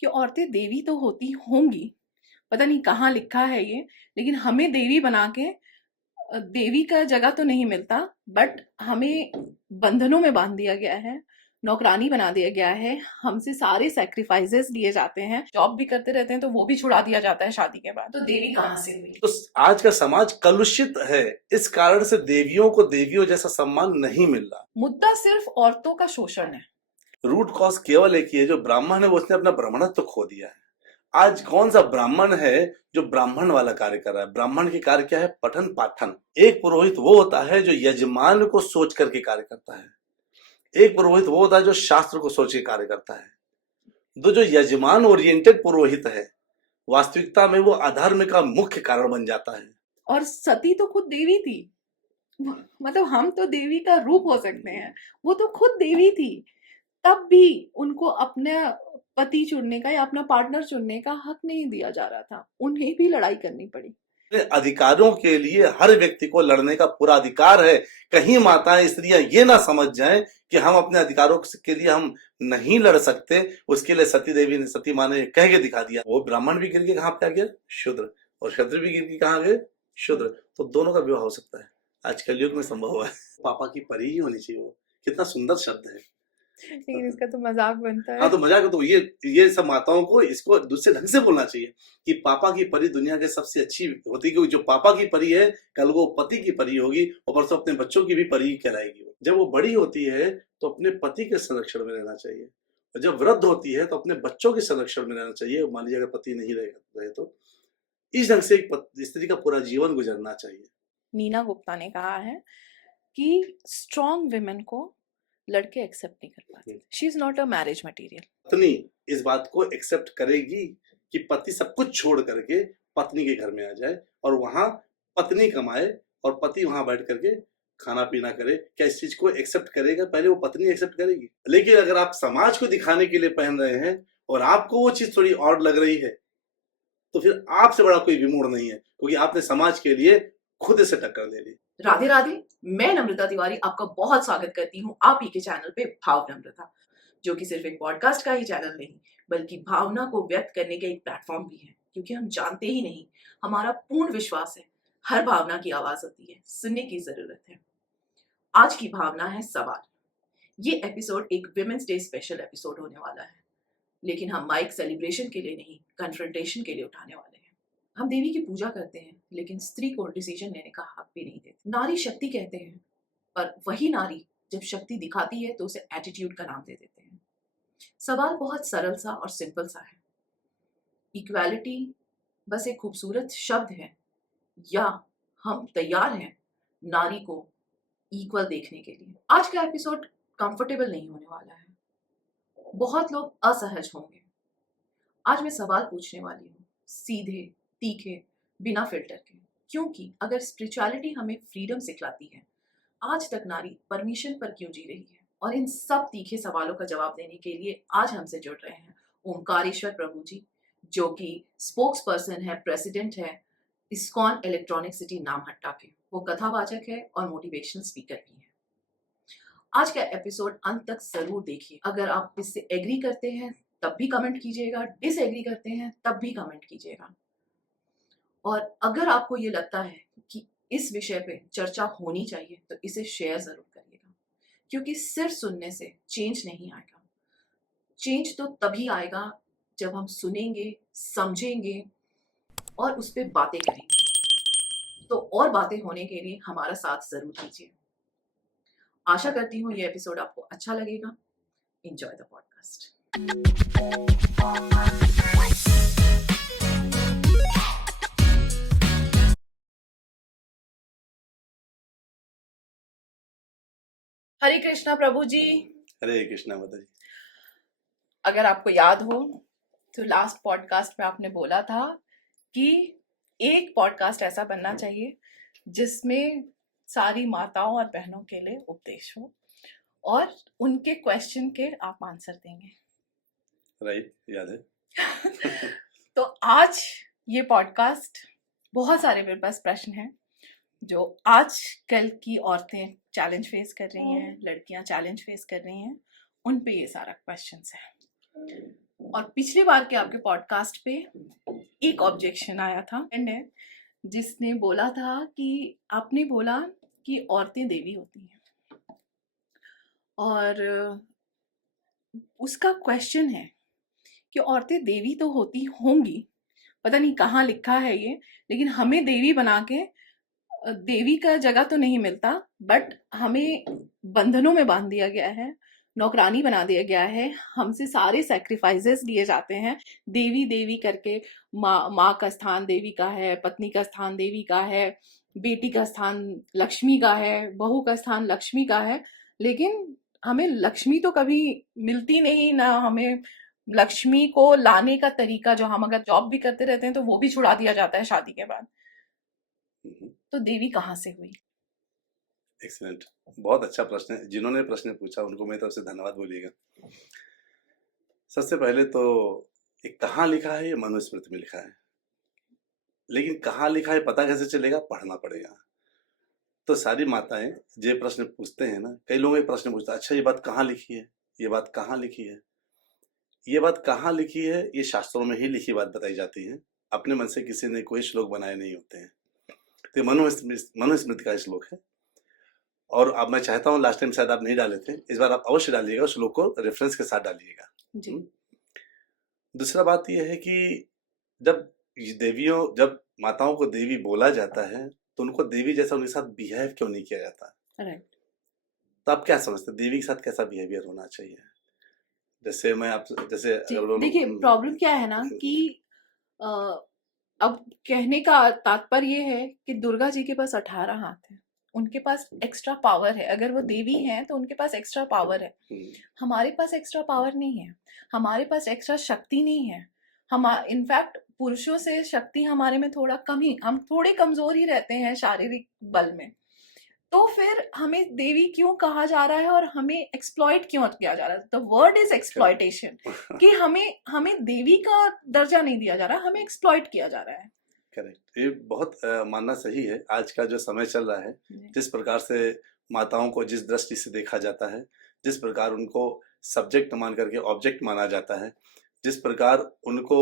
कि औरतें देवी तो होती होंगी, पता नहीं कहाँ लिखा है ये, लेकिन हमें देवी बना के देवी का जगह तो नहीं मिलता, बट हमें बंधनों में बांध दिया गया है, नौकरानी बना दिया गया है, हमसे सारे सैक्रिफाइसेस लिए जाते हैं, जॉब भी करते रहते हैं तो वो भी छुड़ा दिया जाता है शादी के बाद। तो देवी कहाँ से हुई? तो आज का समाज कलुषित है, इस कारण से देवियों को देवियों जैसा सम्मान नहीं मिल रहा। मुद्दा सिर्फ औरतों का शोषण है। रूट कॉज केवल एक ही है, जो ब्राह्मण है वो उसने अपना ब्राह्मणत्व तो खो दिया है। आज कौन सा ब्राह्मण है जो ब्राह्मण वाला कार्य कर रहा है? ब्राह्मण की कार्य क्या है? पठन पाठन। एक पुरोहित वो होता है जो यजमान को सोच करके कार्य करता है, एक पुरोहित वो होता है जो शास्त्र को सोच के कार्य करता है। तो जो यजमान ओरिएंटेड पुरोहित है, वास्तविकता में वो अधर्म का मुख्य कारण बन जाता है। और सती तो खुद देवी थी, मतलब हम तो देवी का रूप हो सकते हैं, वो तो खुद देवी थी, तब भी उनको अपने पति चुनने का या अपना पार्टनर चुनने का हक नहीं दिया जा रहा था, उन्हें भी लड़ाई करनी पड़ी। अधिकारों के लिए हर व्यक्ति को लड़ने का पूरा अधिकार है। कहीं माताएं स्त्रियां ये ना समझ जाएं कि हम अपने अधिकारों के लिए हम नहीं लड़ सकते, उसके लिए सती देवी ने, सती माँ ने कह के दिखा दिया। वो ब्राह्मण भी गिर के कहाँ पे आ गया? शूद्र। और क्षत्रिय भी गिर के कहाँ गए? शूद्र। तो दोनों का विवाह हो सकता है, आज कलयुग में संभव हुआ है। पापा की परी ही होनी चाहिए। वो कितना सुंदर शब्द है, लेकिन इसका तो मजाक बनता है। हाँ तो मजाक, तो ये सब माताओं को इसको दूसरे ढंग से बोलना चाहिए कि पापा की परी दुनिया के सबसे अच्छी होती है, क्योंकि जो पापा की परी है कल वो पति की परी होगी और परसों अपने बच्चों की भी परी कहलाएगी। जब वो बड़ी होती है तो अपने पति के संरक्षण में रहना चाहिए, और जब वृद्ध होती है तो अपने बच्चों के संरक्षण में रहना चाहिए। मान लीजिए अगर पति नहीं रहे तो इस ढंग से एक स्त्री का पूरा जीवन गुजरना चाहिए। नीना गुप्ता ने कहा है कि स्ट्रॉन्ग विमेन को लड़के एक्सेप्ट नहीं कर पाते। She is not a marriage material. पत्नी इस बात को एक्सेप्ट करेगी कि पति सब कुछ छोड़ करके पत्नी के घर में आ जाए और वहां पत्नी कमाए और पति वहां बैठ करके खाना पीना करे? क्या इस चीज को एक्सेप्ट करेगा? पहले वो पत्नी एक्सेप्ट करेगी। लेकिन अगर आप समाज को दिखाने के लिए पहन रहे हैं और आपको वो चीज थोड़ी ऑड लग रही है, तो फिर आपसे बड़ा कोई विमूढ़ नहीं है, क्योंकि आपने समाज के लिए खुद से टक्कर ले ली। राधे राधे, मैं नम्रता तिवारी आपका बहुत स्वागत करती हूँ आप ही के चैनल पे भाव नम्रता, जो कि सिर्फ एक पॉडकास्ट का ही चैनल नहीं बल्कि भावना को व्यक्त करने का एक प्लेटफॉर्म भी है। क्योंकि हम जानते ही नहीं, हमारा पूर्ण विश्वास है हर भावना की आवाज होती है, सुनने की जरूरत है। आज की भावना है सवाल। ये एपिसोड एक विमेंस डे स्पेशल एपिसोड होने वाला है, लेकिन हम माइक सेलिब्रेशन के लिए नहीं, कन्फ्रंटेशन के लिए उठाने वाले हैं। हम देवी की पूजा करते हैं, लेकिन स्त्री को डिसीजन लेने का हक भी नहीं देते। नारी शक्ति कहते हैं, पर वही नारी जब शक्ति दिखाती है तो उसे एटीट्यूड का नाम दे देते हैं। सवाल बहुत सरल सा और सिंपल सा है। इक्वालिटी बस एक खूबसूरत शब्द है, या हम तैयार हैं नारी को इक्वल देखने के लिए? आज का एपिसोड कंफर्टेबल नहीं होने वाला है, बहुत लोग असहज होंगे। आज मैं सवाल पूछने वाली हूँ, सीधे, तीखे, बिना फिल्टर के। क्योंकि अगर स्पिरिचुअलिटी हमें फ्रीडम सिखलाती है, आज तक नारी परमिशन पर क्यों जी रही है? और इन सब तीखे सवालों का जवाब देने के लिए आज हमसे जुड़ रहे हैं ओमकारेश्वर प्रभु जी, जो कि स्पोक्स पर्सन है, प्रेसिडेंट है इस्कॉन इलेक्ट्रॉनिक सिटी नामहट्टा के। वो कथावाचक है और मोटिवेशनल स्पीकर भी है। आज का एपिसोड अंत तक जरूर देखिए। अगर आप इससे एग्री करते हैं तब भी कमेंट कीजिएगा, डिसएग्री करते हैं तब भी कमेंट कीजिएगा। और अगर आपको ये लगता है कि इस विषय पे चर्चा होनी चाहिए तो इसे शेयर जरूर करिएगा, क्योंकि सिर्फ सुनने से चेंज नहीं आएगा। चेंज तो तभी आएगा जब हम सुनेंगे, समझेंगे और उस पर बातें करेंगे। तो और बातें होने के लिए हमारा साथ जरूर कीजिए। आशा करती हूँ ये एपिसोड आपको अच्छा लगेगा। Enjoy the podcast. Hare Krishna प्रभु जी। हरे कृष्णा माता जी। अगर आपको याद हो तो लास्ट पॉडकास्ट में आपने बोला था कि एक पॉडकास्ट ऐसा बनना चाहिए जिसमें सारी माताओं और बहनों के लिए उपदेश हो और उनके क्वेश्चन के आप आंसर देंगे। राइट, याद है। तो आज ये पॉडकास्ट, बहुत सारे मेरे पास प्रश्न हैं जो आज कल की औरतें चैलेंज फेस कर रही हैं, लड़कियां चैलेंज फेस कर रही हैं, उन पे ये सारा क्वेश्चंस है। और पिछली बार के आपके पॉडकास्ट पे एक ऑब्जेक्शन आया था एंड है जिसने बोला था कि आपने बोला कि औरतें देवी होती हैं और उसका क्वेश्चन है कि औरतें देवी तो होती होंगी, पता नहीं कहाँ लिखा है ये, लेकिन हमें देवी बना के देवी का जगह तो नहीं मिलता, बट हमें बंधनों में बांध दिया गया है, नौकरानी बना दिया गया है, हमसे सारे सैक्रिफाइसेस लिए जाते हैं देवी देवी करके। माँ का स्थान देवी का है, पत्नी का स्थान देवी का है, बेटी का स्थान लक्ष्मी का है, बहू का स्थान लक्ष्मी का है, लेकिन हमें लक्ष्मी तो कभी मिलती नहीं ना। हमें लक्ष्मी को लाने का तरीका, जो हम अगर जॉब भी करते रहते हैं तो वो भी छुड़ा दिया जाता है शादी के बाद। तो देवी कहाँ से हुई? एक्सीलेंट, बहुत अच्छा प्रश्न है। जिन्होंने प्रश्न पूछा उनको मेरी तरफ से धन्यवाद बोलिएगा। सबसे पहले तो ये कहाँ लिखा है, ये मनुस्मृति में लिखा है, लेकिन कहाँ लिखा है पता कैसे चलेगा? पढ़ना पड़ेगा। तो सारी माताएं जो प्रश्न पूछते हैं ना, कई लोग ये प्रश्न पूछते हैं, अच्छा ये बात कहाँ लिखी है, ये बात कहाँ लिखी है? ये बात कहाँ लिखी है? ये शास्त्रों में ही लिखी बात बताई जाती है, अपने मन से किसी ने कोई श्लोक बनाए नहीं होते हैं। तो मनुस्मृति का श्लोक है। और अब मैं चाहता हूँ, लास्ट टाइम शायद आप नहीं डाले थे, इस बार आप अवश्य डालिएगा, उस श्लोक को रेफरेंस के साथ डालिएगा जी। दूसरा बात यह है कि जब माताओं को देवी बोला जाता है तो उनको देवी जैसा उनके साथ बिहेव क्यों नहीं किया जाता? राइट। तो आप क्या समझते हैं देवी के साथ कैसा बिहेवियर होना चाहिए? जैसे मैं आप जैसे देखिए, प्रॉब्लम क्या है ना कि अब कहने का तात्पर्य ये है कि दुर्गा जी के पास 18 हाथ है, उनके पास एक्स्ट्रा पावर है। अगर वो देवी हैं तो उनके पास एक्स्ट्रा पावर है। हमारे पास एक्स्ट्रा पावर नहीं है, हमारे पास एक्स्ट्रा शक्ति नहीं है। हम इनफैक्ट पुरुषों से शक्ति हमारे में थोड़ा कम ही, हम थोड़े कमजोर ही रहते हैं शारीरिक बल में। तो फिर हमें देवी क्यों कहा जा रहा है और हमें एक्सप्लॉइट क्यों किया जा रहा है? द वर्ड इज एक्सप्लॉइटेशन, कि हमें देवी का दर्जा नहीं दिया जा रहा, हमें एक्सप्लॉइट किया जा रहा है। करेक्ट, ये बहुत मानना सही है। आज का जो समय चल रहा है, जिस प्रकार से माताओं को जिस दृष्टि से देखा जाता है, जिस प्रकार उनको सब्जेक्ट मान करके ऑब्जेक्ट माना जाता है, जिस प्रकार उनको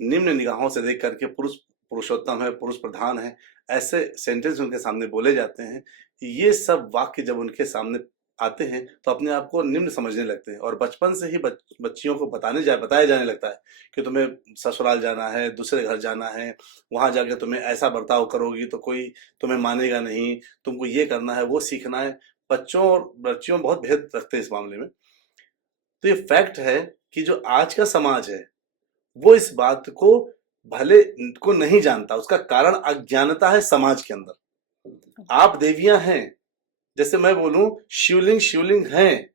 निम्न निगाहों से देख करके पुरुषोत्तम है, पुरुष प्रधान है, ऐसे सेंटेंस उनके सामने बोले जाते हैं। ये सब वाक्य जब उनके सामने आते हैं तो अपने आप को निम्न समझने लगते हैं, और बचपन से ही बच्चियों को बताया जाने लगता है कि तुम्हें ससुराल जाना है, दूसरे घर जाना है, वहां जाके तुम्हें ऐसा बर्ताव करोगी तो कोई तुम्हें मानेगा नहीं, तुमको ये करना है, वो सीखना है। बच्चों और बच्चियों बहुत भेद रखते हैं इस मामले में। तो ये फैक्ट है कि जो आज का समाज है वो इस बात को भले को नहीं जानता। उसका कारण अज्ञानता है समाज के अंदर। आप देवियां हैं, जैसे मैं बोलूं शिवलिंग है,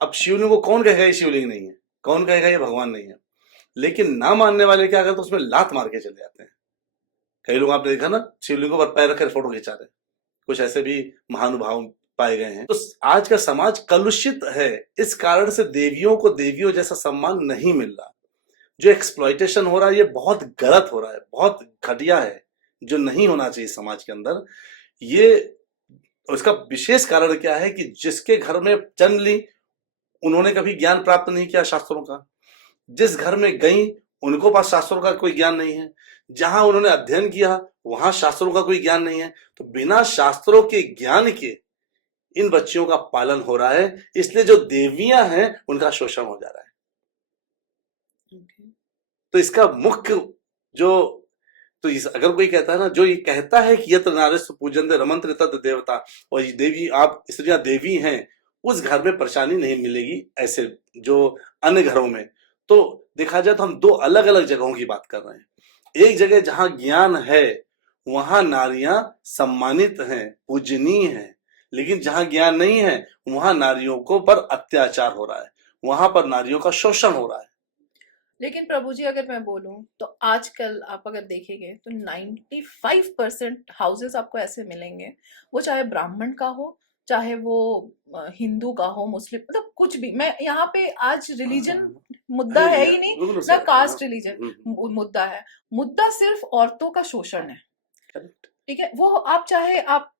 अब शिवलिंग को कौन कहेगा ये शिवलिंग नहीं है, कौन कहेगा ये भगवान नहीं है? लेकिन ना मानने वाले क्या करते, उसमें लात मार के चले जाते हैं। कई लोग आपने देखा ना, शिवलिंगों पर पैर रखे फोटो खिंचा रहे, कुछ ऐसे भी महानुभाव पाए गए हैं। तो आज का समाज कलुषित है, इस कारण से देवियों को देवियों जैसा सम्मान नहीं मिल रहा। जो एक्सप्लॉइटेशन हो रहा है ये बहुत गलत हो रहा है, बहुत घटिया है, जो नहीं होना चाहिए समाज के अंदर। ये उसका विशेष कारण क्या है कि जिसके घर में जन्म ली उन्होंने कभी ज्ञान प्राप्त नहीं किया शास्त्रों का, जिस घर में गई उनको पास शास्त्रों का कोई ज्ञान नहीं है, जहां उन्होंने अध्ययन किया वहां शास्त्रों का कोई ज्ञान नहीं है। तो बिना शास्त्रों के ज्ञान के इन बच्चियों का पालन हो रहा है, इसलिए जो देवियां हैं उनका शोषण हो जा रहा है। तो इसका मुख्य तो अगर कोई कहता है ना, जो ये कहता है कि यत्र नारीषु पूजन्ते रमन्ते तत्र देवता, और ये देवी, आप स्त्रियां देवी हैं, उस घर में परेशानी नहीं मिलेगी ऐसे जो अन्य घरों में। तो देखा जाए तो हम दो अलग अलग जगहों की बात कर रहे हैं। एक जगह जहां ज्ञान है वहां नारियां सम्मानित हैं, पूजनीय हैं, लेकिन जहां ज्ञान नहीं है वहां नारियों को पर अत्याचार हो रहा है, वहां पर नारियों का शोषण हो रहा है। लेकिन प्रभु जी, अगर मैं बोलूं तो आजकल आप अगर देखेंगे तो 95% हाउसेस आपको ऐसे मिलेंगे, वो चाहे ब्राह्मण का हो, चाहे वो हिंदू का हो, मुस्लिम, मतलब कुछ भी। मैं यहाँ पे आज रिलीजन मुद्दा है ही नहीं, ना कास्ट रिलीजन मुद्दा है, मुद्दा सिर्फ औरतों का शोषण है। ठीक है, वो आप चाहे आप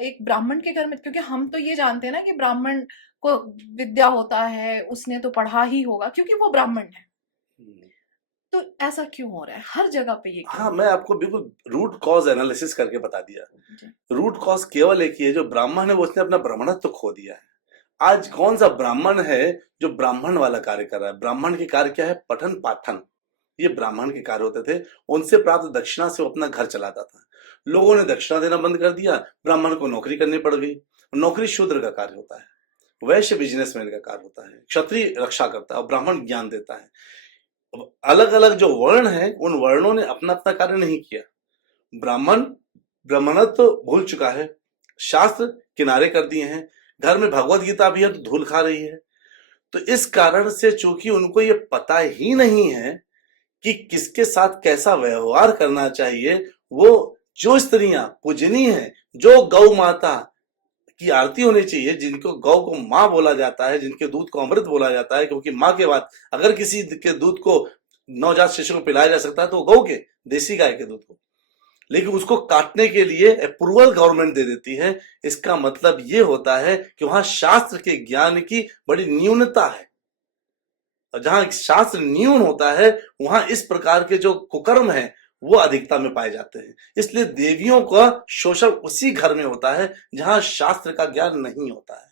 एक ब्राह्मण के घर में, क्योंकि हम तो ये जानते हैं ना कि ब्राह्मण को विद्या होता है, उसने तो पढ़ा ही होगा क्योंकि वो ब्राह्मण है। तो ऐसा क्यों हो रहा है हर जगह पे, ये क्यों? हाँ, मैं आपको बिल्कुल रूट कॉज एनालिसिस करके बता दिया। जी। रूट कॉज केवल एक ही है, जो ब्राह्मण है वो उसने अपना ब्राह्मणत्व खो दिया है। आज कौन सा ब्राह्मण है जो ब्राह्मण वाला कार्य कर रहा है? ब्राह्मण के कार्य क्या है? पठन पाठन, ये ब्राह्मण के कार्य होते थे। उनसे प्राप्त दक्षिणा से वो अपना घर चलाता था। लोगों ने दक्षिणा देना बंद कर दिया, ब्राह्मण को नौकरी करनी पड़ गई। नौकरी शूद्र का कार्य होता है, वैश्य बिजनेसमैन का कार्य होता है, क्षत्रिय रक्षा करता है और ब्राह्मण ज्ञान देता है। अलग अलग जो वर्ण है, उन वर्णों ने अपना अपना कार्य नहीं किया। ब्राह्मण ब्राह्मणत्व तो भूल चुका है, शास्त्र किनारे कर दिए हैं, घर में भगवत गीता भी है तो धूल खा रही है। तो इस कारण से चूंकि उनको ये पता ही नहीं है कि किसके साथ कैसा व्यवहार करना चाहिए, वो जो स्त्रियां पूजनीय हैं, जो गौ माता की आरती होनी चाहिए, जिनको गौ को माँ बोला जाता है, जिनके दूध को अमृत बोला जाता है, क्योंकि माँ के बाद अगर किसी के दूध को नवजात शिशु को पिलाया जा सकता है तो गौ के, देसी गाय के दूध को, लेकिन उसको काटने के लिए अप्रूवल गवर्नमेंट दे देती है। इसका मतलब ये होता है कि वहां शास्त्र के ज्ञान की बड़ी न्यूनता है, और जहां शास्त्र न्यून होता है वहां इस प्रकार के जो कुकर्म है वो अधिकता में पाए जाते हैं। इसलिए देवियों का शोषण उसी घर में होता है जहां शास्त्र का ज्ञान नहीं होता है।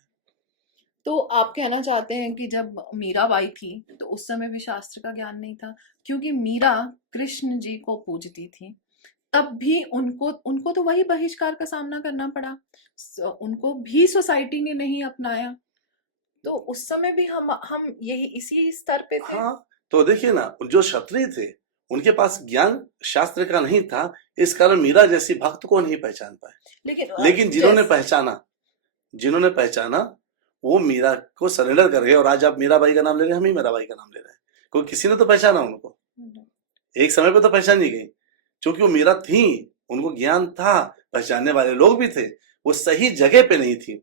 तो आप कहना चाहते हैं कि जब मीराबाई थी तो उस समय भी शास्त्र का ज्ञान नहीं था, क्योंकि मीरा कृष्ण जी को पूजती थी, तब भी उनको उनको तो वही बहिष्कार का सामना करना पड़ा। उनको भी सोसाइटी ने नहीं अपनाया, तो उस समय भी हम यही इसी स्तर पे थे। हाँ, तो देखिए ना, जो क्षत्रिय थे उनके पास ज्ञान शास्त्र का नहीं था, इस कारण मीरा जैसी भक्त को नहीं पहचान पाए। लेकिन जिन्होंने पहचाना वो मीरा को सरेंडर कर गए, और आज आप मीराबाई का नाम ले रहे हैं, हम ही मीराबाई का नाम ले रहे हैं, क्योंकि किसी ने तो पहचाना उनको। एक समय पे तो पहचानी गई, क्योंकि वो मीरा थी, उनको ज्ञान था, पहचानने वाले लोग भी थे, वो सही जगह पे नहीं थी।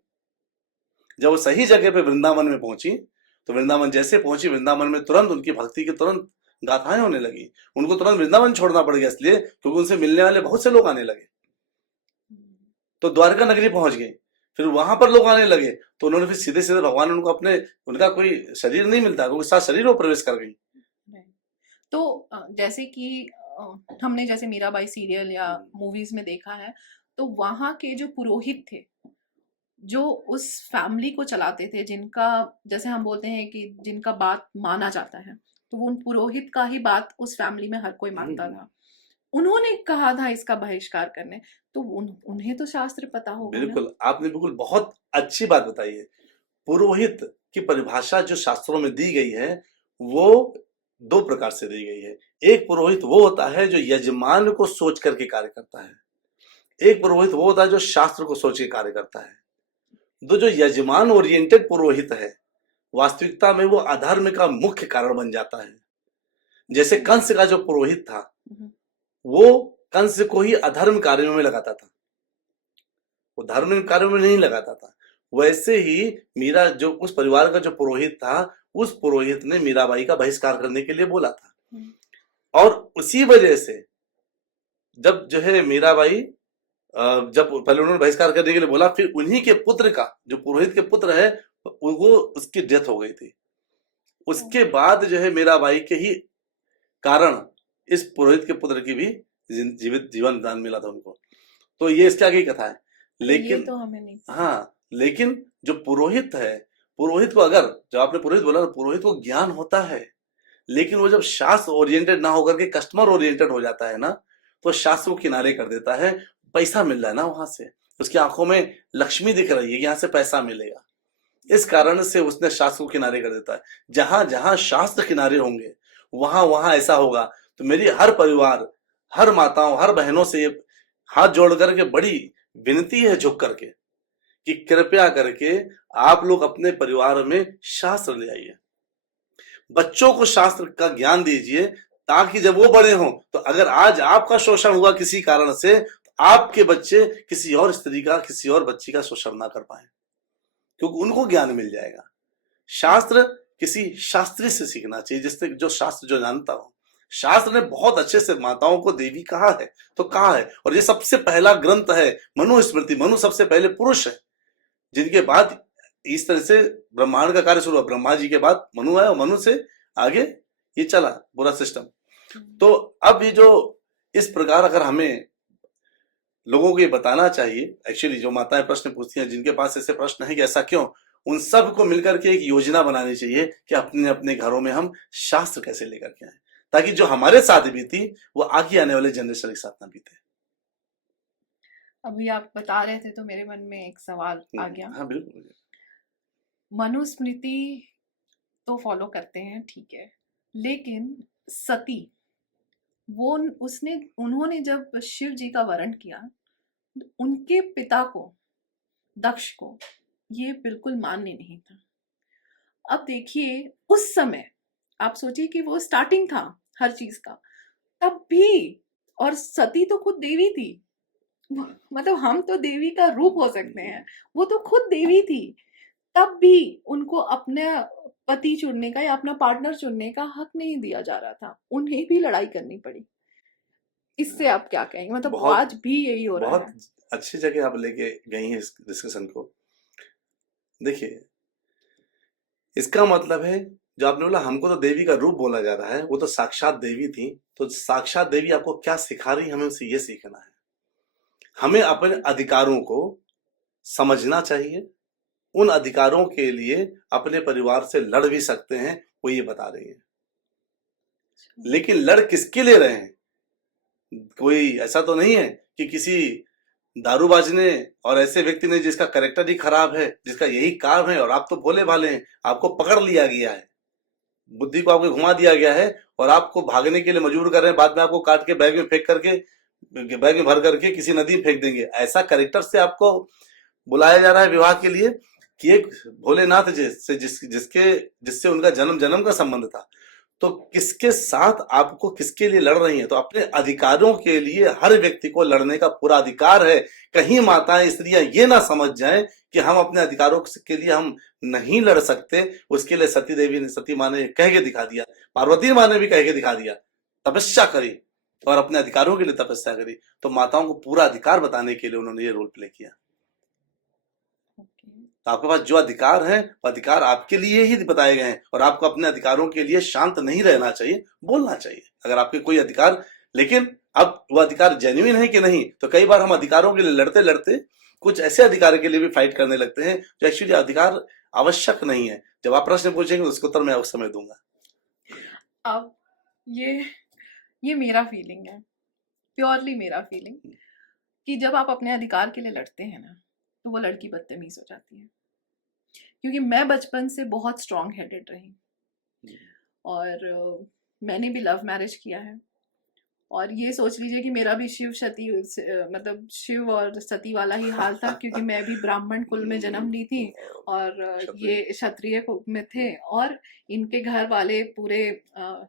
जब वो सही जगह पे वृंदावन में पहुंची, तो वृंदावन जैसे पहुंची, वृंदावन में तुरंत उनकी भक्ति की तुरंत गाथाएं होने लगी। उनको तुरंत वृंदावन छोड़ना पड़ गया, इसलिए क्योंकि उनसे मिलने वाले बहुत से लोग आने लगे। तो द्वारका नगरी पहुंच गई, फिर वहां पर लोग आने लगे, तो उन्होंने फिर सीधे सीधे भगवान उनको अपने, उनका कोई शरीर नहीं मिलता, उनके साथ शरीर वो प्रवेश कर गई। तो जैसे कि हमने जैसे मीराबाई सीरियल या मूवीज में देखा है, तो वहां के जो पुरोहित थे, जो उस फैमिली को चलाते थे, जिनका, जैसे हम बोलते हैं कि जिनका बात माना जाता है, तो वो उन पुरोहित का ही बात उस फैमिली में हर कोई मानता था। उन्होंने कहा था इसका बहिष्कार करने, तो उन्हें तो शास्त्र पता होगा ना। बिल्कुल, आपने बिल्कुल बहुत अच्छी बात बताई है। पुरोहित की परिभाषा जो शास्त्रों में दी गई है वो दो प्रकार से दी गई है। एक पुरोहित वो होता है जो यजमान को सोच करके कार्य करता है, एक पुरोहित वो होता है जो शास्त्र को सोच के कार्य करता है। तो जो यजमान ओरिएंटेड पुरोहित है, वास्तविकता में वो अधर्म का मुख्य कारण बन जाता है। जैसे कंस का जो पुरोहित था, वो कंस को ही अधर्म कार्यों में लगाता था, वो धर्म कार्यों में नहीं लगाता था। वैसे ही मीरा, जो उस परिवार का जो पुरोहित था, उस पुरोहित ने मीराबाई का बहिष्कार करने के लिए बोला था। और उसी वजह से जब जो है मीराबाई, जब पहले उन्होंने बहिष्कार करने के लिए बोला, फिर उन्हीं के पुत्र का, जो पुरोहित के पुत्र है, वो उसकी डेथ हो गई थी। उसके बाद जो है मीराबाई के ही कारण इस पुरोहित के पुत्र की भी जीवित जीवन दान मिला था उनको। तो ये इसके आगे की कथा है। लेकिन तो हमें नहीं। हाँ, लेकिन जो पुरोहित है, पुरोहित को अगर, जब आपने पुरोहित बोला, तो पुरोहित को ज्ञान होता है, लेकिन वो जब शास्त्र ओरिएंटेड ना होकर के कस्टमर ओरिएंटेड हो जाता है ना, तो शास्त्र को किनारे कर देता है। पैसा मिल रहा है ना वहां से, उसकी आंखों में लक्ष्मी दिख रही है, यहाँ से पैसा मिलेगा, इस कारण से उसने शास्त्र को किनारे कर देता है। जहां जहां शास्त्र किनारे होंगे वहां वहां ऐसा होगा। तो मेरी हर परिवार, हर माताओं, हर बहनों से ये हाथ जोड़ करके बड़ी विनती है, झुक करके, कि कृपया करके आप लोग अपने परिवार में शास्त्र ले आइए, बच्चों को शास्त्र का ज्ञान दीजिए, ताकि जब वो बड़े हों, तो अगर आज आपका शोषण हुआ किसी कारण से, तो आपके बच्चे किसी और स्त्री का, किसी और बच्ची का शोषण ना कर पाए, क्योंकि उनको ज्ञान मिल जाएगा। शास्त्र किसी शास्त्री से सीखना चाहिए, जिससे जो शास्त्र जो जानता हो। शास्त्र ने बहुत अच्छे से माताओं को देवी कहा है, तो कहा है, और ये सबसे पहला ग्रंथ है मनुस्मृति। मनु सबसे पहले पुरुष है, जिनके बाद इस तरह से ब्रह्मांड का कार्य शुरू हुआ। ब्रह्मा जी के बाद मनु आया और मनु से आगे ये चला पूरा सिस्टम। तो अब ये जो इस प्रकार अगर हमें लोगों को ये बताना चाहिए, एक्चुअली जो माताएं प्रश्न पूछती हैं, जिनके पास ऐसे प्रश्न है कि ऐसा क्यों, उन सब को मिलकर के एक योजना बनानी चाहिए कि अपने अपने घरों में हम शास्त्र कैसे लेकर के आए, ताकि जो हमारे साथ बीती वो आगे आने वाले जनरेशन के साथ ना बीते। अभी आप बता रहे थे तो मेरे मन में एक सवाल आ गया। हाँ बिल्कुल। मनुस्मृति तो फॉलो करते हैं, ठीक है, लेकिन सती वो उन्होंने जब शिव जी का वरण किया, उनके पिता को, दक्ष को, ये बिल्कुल मान्य नहीं था। अब देखिए उस समय आप सोचिए कि वो स्टार्टिंग था हर चीज का, तब भी, और सती तो खुद देवी थी, मतलब हम तो देवी का रूप हो सकते हैं, वो तो खुद देवी थी, तब भी उनको अपने पति चुनने का या अपना पार्टनर चुनने का हक नहीं दिया जा रहा था, उन्हें भी लड़ाई करनी पड़ी। इससे आप क्या कहेंगे? मतलब आज भी यही हो रहा है। बहुत अच्छी जगह आप लेके गई हैं इस डिस्कशन को। देखिए, इसका मतलब है जो आपने बोला हमको तो देवी का रूप बोला जा रहा है, वो तो साक्षात देवी थी, तो साक्षात देवी आपको क्या सिखा रही, हमें उनसे ये सीखना है। हमें अपने अधिकारों को समझना चाहिए, उन अधिकारों के लिए अपने परिवार से लड़ भी सकते हैं, वो ये बता रही है। लेकिन लड़ किसके लिए रहे हैं? कोई ऐसा तो नहीं है कि किसी दारूबाज ने और ऐसे व्यक्ति ने जिसका कैरेक्टर ही खराब है, जिसका यही काम है, और आप तो भोले भाले हैं, आपको पकड़ लिया गया है, बुद्धि को आपको घुमा दिया गया है और आपको भागने के लिए मजबूर कर रहे हैं, बाद में आपको काट के बैग में फेंक करके, बैग में भर करके किसी नदी में फेंक देंगे। ऐसा कैरेक्टर से आपको बुलाया जा रहा है विवाह के लिए कि एक भोलेनाथ जिससे उनका जन्म का संबंध था, तो किसके साथ आपको किसके लिए लड़ रही हैं? तो अपने अधिकारों के लिए हर व्यक्ति को लड़ने का पूरा अधिकार है। कहीं माताएं स्त्रियां ये ना समझ जाएं कि हम अपने अधिकारों के लिए हम नहीं लड़ सकते। उसके लिए सती माँ ने कह के दिखा दिया, पार्वती माँ ने भी कह के दिखा दिया, तपस्या करी और अपने अधिकारों के लिए तपस्या करी। तो माताओं को पूरा अधिकार बताने के लिए उन्होंने ये रोल प्ले किया। तो आपके पास जो अधिकार हैं वो अधिकार आपके लिए ही बताए गए हैं, और आपको अपने अधिकारों के लिए शांत नहीं रहना चाहिए, बोलना चाहिए अगर आपके कोई अधिकार। लेकिन अब वो अधिकार जेन्युइन है कि नहीं, तो कई बार हम अधिकारों के लिए लड़ते लड़ते कुछ ऐसे अधिकार के लिए भी फाइट करने लगते हैं जो एक्चुअली अधिकार आवश्यक नहीं है। जब आप प्रश्न पूछेंगे उसका उत्तर मैं उस समय दूंगा। अब ये मेरा फीलिंग है, प्योरली मेरा फीलिंग, कि जब आप अपने अधिकार के लिए लड़ते हैं ना, तो वो लड़की बदतमीज हो जाती है। क्योंकि मैं बचपन से बहुत स्ट्रॉन्ग हेडेड रही, और मैंने भी लव मैरिज किया है, और ये सोच लीजिए कि मेरा भी मतलब शिव और सती वाला ही हाल था, क्योंकि मैं भी ब्राह्मण कुल में जन्म ली थी और ये क्षत्रिय में थे, और इनके घर वाले पूरे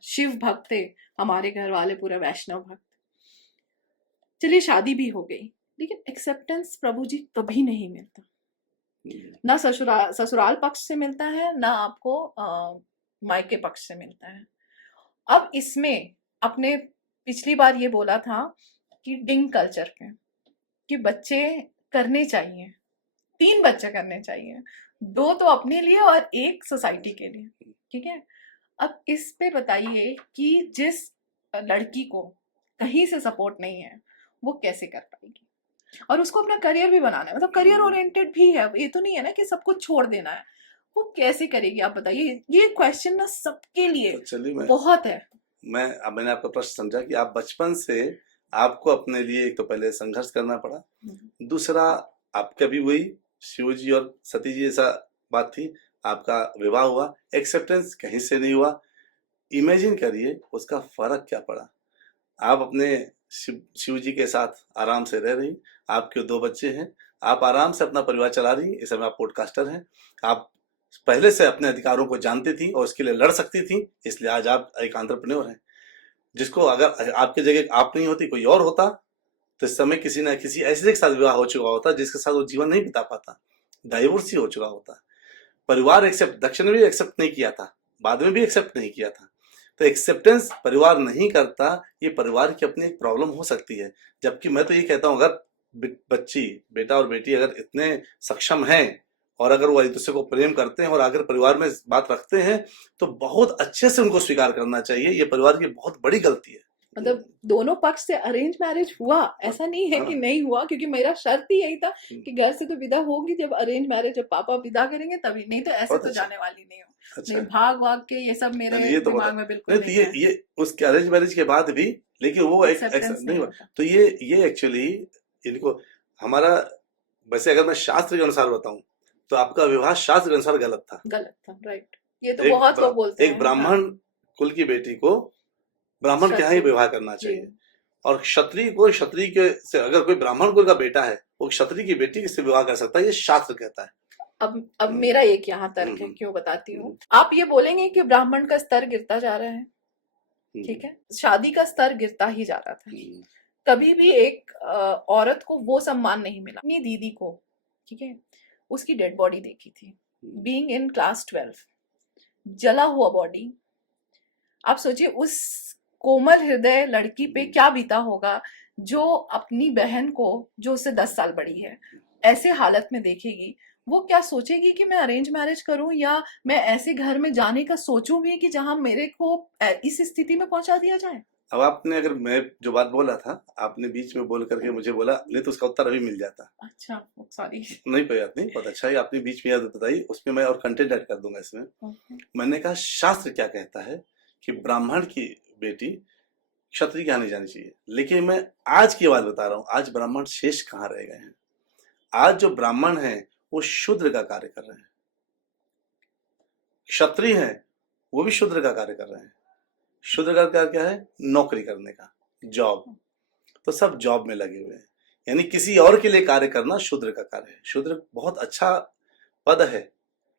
शिव भक्त थे, हमारे घर वाले पूरे वैष्णव भक्त। चलिए शादी भी हो गई, लेकिन एक्सेप्टेंस प्रभु जी कभी नहीं मिलता, ना ससुराल पक्ष से मिलता है, ना आपको मायके पक्ष से मिलता है। अब इसमें अपने पिछली बार ये बोला था कि डिंग कल्चर पे कि बच्चे करने चाहिए, 3 बच्चे करने चाहिए, 2 तो अपने लिए और 1 सोसाइटी के लिए, ठीक है। अब इस पे बताइए कि जिस लड़की को कहीं से सपोर्ट नहीं है वो कैसे कर पाएगी, और उसको अपना करियर भी बनाना है, मतलब करियर ओरिएंटेड भी है, ये तो नहीं है ना कि सब कुछ छोड़ देना है, वो कैसे करेगी? आप बताइए, ये क्वेश्चन ना सबके लिए तो बहुत है। मैंने आपका प्रश्न समझा कि आप बचपन से आपको अपने लिए एक तो पहले संघर्ष करना पड़ा, दूसरा आपका भी वही शिव जी और सती जी जैसा बात थी, आपका विवाह हुआ, एक्सेप्टेंस कहीं से नहीं हुआ। इमेजिन करिए उसका फर्क क्या पड़ा। आप अपने शिव जी के साथ आराम से रह रही, आपके 2 बच्चे हैं, आप आराम से अपना परिवार चला रही, इस समय आप पॉडकास्टर हैं, आप पहले से अपने अधिकारों को जानती थी और उसके लिए लड़ सकती थी, इसलिए आज आप एक एंटरप्रेन्योर हैं। जिसको अगर आपकी जगह आप नहीं होती, कोई और होता, तो इस समय किसी न किसी ऐसे के साथ विवाह हो चुका होता जिसके साथ वो जीवन नहीं बिता पाता, डाइवोर्स ही हो चुका होता। परिवार दक्ष ने भी एक्सेप्ट नहीं किया था, बाद में भी एक्सेप्ट नहीं किया था। तो एक्सेप्टेंस परिवार नहीं करता, ये परिवार की अपनी एक प्रॉब्लम हो सकती है। जबकि मैं तो ये कहता हूँ, अगर बेटा और बेटी अगर इतने सक्षम हैं और अगर वो एक दूसरे को प्रेम करते हैं और अगर परिवार में बात रखते हैं तो बहुत अच्छे से उनको स्वीकार करना चाहिए। ये परिवार की बहुत बड़ी गलती है। मतलब दोनों पक्ष से अरेंज मैरिज हुआ, ऐसा नहीं है कि हाँ। नहीं हुआ, क्योंकि मेरा शर्त ही यही था कि घर से तो विदा होगी जब अरेंज मैरिज, जब पापा विदा करेंगे तभी, नहीं तो ऐसे बहुत तो अच्छा। जाने वाली नहीं हूँ। अच्छा नहीं, भाग भाग के ये सब मेरे नहीं, ये तो दिमाग बड़ा में बिल्कुल नहीं, तो नहीं है। ये उसके अरेंज मैरिज के बाद भी, लेकिन वो एक एक्सेप्टेंस नहीं नहीं हुआ। होता। तो ये एक्चुअली इनको हमारा, वैसे अगर मैं शास्त्र के अनुसार बताऊं तो आपका विवाह शास्त्र के अनुसार गलत था। गलत था, राइट। ये तो एक बहुत लोग बोलते एक हैं। ब्राह्मण हाँ, कुल की बेटी को ब्राह्मण के यहाँ ही शत्रु, विवाह करना जी। चाहिए, और क्षत्रिय को क्षत्रिय के से, अगर कोई ब्राह्मण कुल का बेटा है वो क्षत्रिय की बेटी से विवाह कर सकता है, ये शास्त्र कहता है। अब मेरा एक यहाँ तर्क है, क्यों बताती हूँ। आप ये बोलेंगे कि ब्राह्मण का स्तर गिरता जा रहा है, ठीक है, शादी का स्तर गिरता ही जा रहा था। कभी भी एक औरत को वो सम्मान नहीं मिला। अपनी दीदी को, ठीक है, उसकी डेड बॉडी देखी थी, बीइंग इन क्लास 12, जला हुआ बॉडी। आप सोचिए उस कोमल हृदय लड़की पे क्या बीता होगा, जो अपनी बहन को, जो उससे 10 साल बड़ी है, ऐसे हालत में देखेगी। वो क्या सोचेगी कि मैं अरेंज मैरिज करूं, या मैं ऐसे घर में जाने का सोचूं भी कि जहां मेरे को इस स्थिति में पहुंचा दिया जाए। अब आपने, अगर मैं जो बात बोला था आपने बीच में बोल करके मुझे बोला, नहीं तो उसका उत्तर अभी मिल जाता। अच्छा, सॉरी। नहीं, कोई बात नहीं, बहुत अच्छा है आपने बीच में याद बताई, उसमें मैं और कंटेंट ऐड कर दूंगा इसमें। मैंने कहा शास्त्र क्या कहता है कि ब्राह्मण की बेटी क्षत्रिय के यहाँ नहीं जानी चाहिए, लेकिन मैं आज की बात बता रहा हूँ, आज ब्राह्मण शेष कहाँ रह गए हैं। आज जो ब्राह्मण है वो शूद्र का कार्य कर रहे हैं, क्षत्रिय है वो भी शूद्र का कार्य कर रहे हैं। शूद्र का कार्य क्या है? नौकरी करने का, जॉब। तो सब जॉब में लगे हुए हैं, यानी किसी और के लिए कार्य करना शूद्र का कार्य है। शूद्र बहुत अच्छा पद है,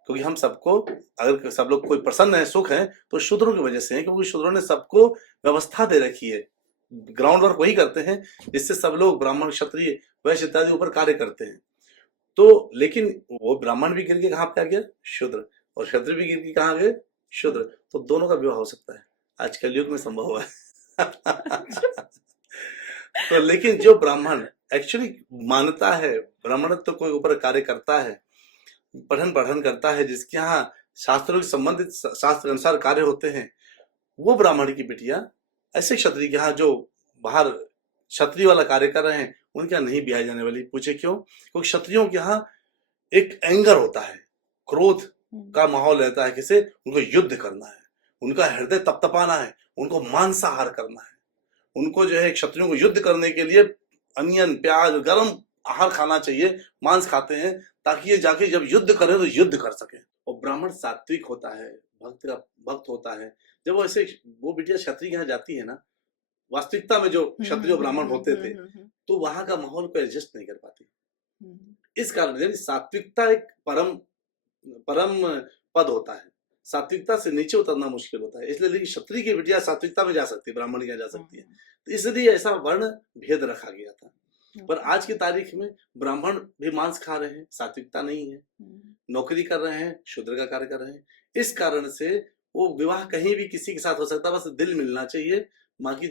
क्योंकि हम सबको, अगर सब लोग कोई प्रसन्न है, सुख है, तो शूद्रों की वजह से है, क्योंकि शूद्रों ने सबको व्यवस्था दे रखी है। ग्राउंड वर्क वही करते हैं जिससे सब लोग ब्राह्मण क्षत्रिय वैश्य इत्यादि ऊपर कार्य करते हैं। तो लेकिन वो ब्राह्मण भी गिर के कहाँ पे आ गया? शूद्र। और क्षत्रिय भी गिर के कहाँ गए? शूद्र। तो दोनों का विवाह हो सकता है, आज कलयुग में संभव हुआ है। तो लेकिन जो ब्राह्मण एक्चुअली मानता है, ब्राह्मणत्व को ऊपर कार्य करता है, पठन पठन करता है, जिसके यहाँ शास्त्रों से संबंधित शास्त्र अनुसार कार्य होते हैं, वो ब्राह्मण की बेटियां ऐसे क्षत्रिय के यहाँ जो बाहर क्षत्रिय वाला कार्य कर रहे हैं उनके यहाँ नहीं ब्याही जाने वाली। पूछे क्यों? क्योंकि क्षत्रियों के यहाँ एक एंगर होता है, क्रोध का माहौल रहता है, किसे? उनको युद्ध करना है, उनका हृदय तपतपाना है, उनको मांसाहार करना है, उनको जो है क्षत्रियों को युद्ध करने के लिए अनियन प्याज गर्म आहार खाना चाहिए, मांस खाते हैं, ताकि ये जाके जब युद्ध करें तो युद्ध कर सके। और ब्राह्मण सात्विक होता है, भक्त होता है। जब वो ऐसे वो बिटिया क्षत्रिय के यहाँ जाती है ना, वास्तविकता में जो क्षत्रिय ब्राह्मण होते थे, तो वहां का माहौल को एडजस्ट नहीं कर पाती। इस कारण यानी सात्विकता एक परम परम पद होता है, सात्विकता से नीचे उतरना मुश्किल होता है। इसलिए लेकिन क्षत्रिय की बिटिया सात्विकता में जा सकती है, ब्राह्मण की जा सकती है। तो इसलिए ऐसा वर्ण भेद रखा गया था। पर आज की तारीख में ब्राह्मण भी मांस खा रहे हैं, सात्विकता नहीं है, नौकरी कर रहे हैं, शूद्र का कार्य कर रहे हैं। इस कारण से वो विवाह कहीं भी किसी के साथ हो सकता है, बस दिल मिलना चाहिए, बाकी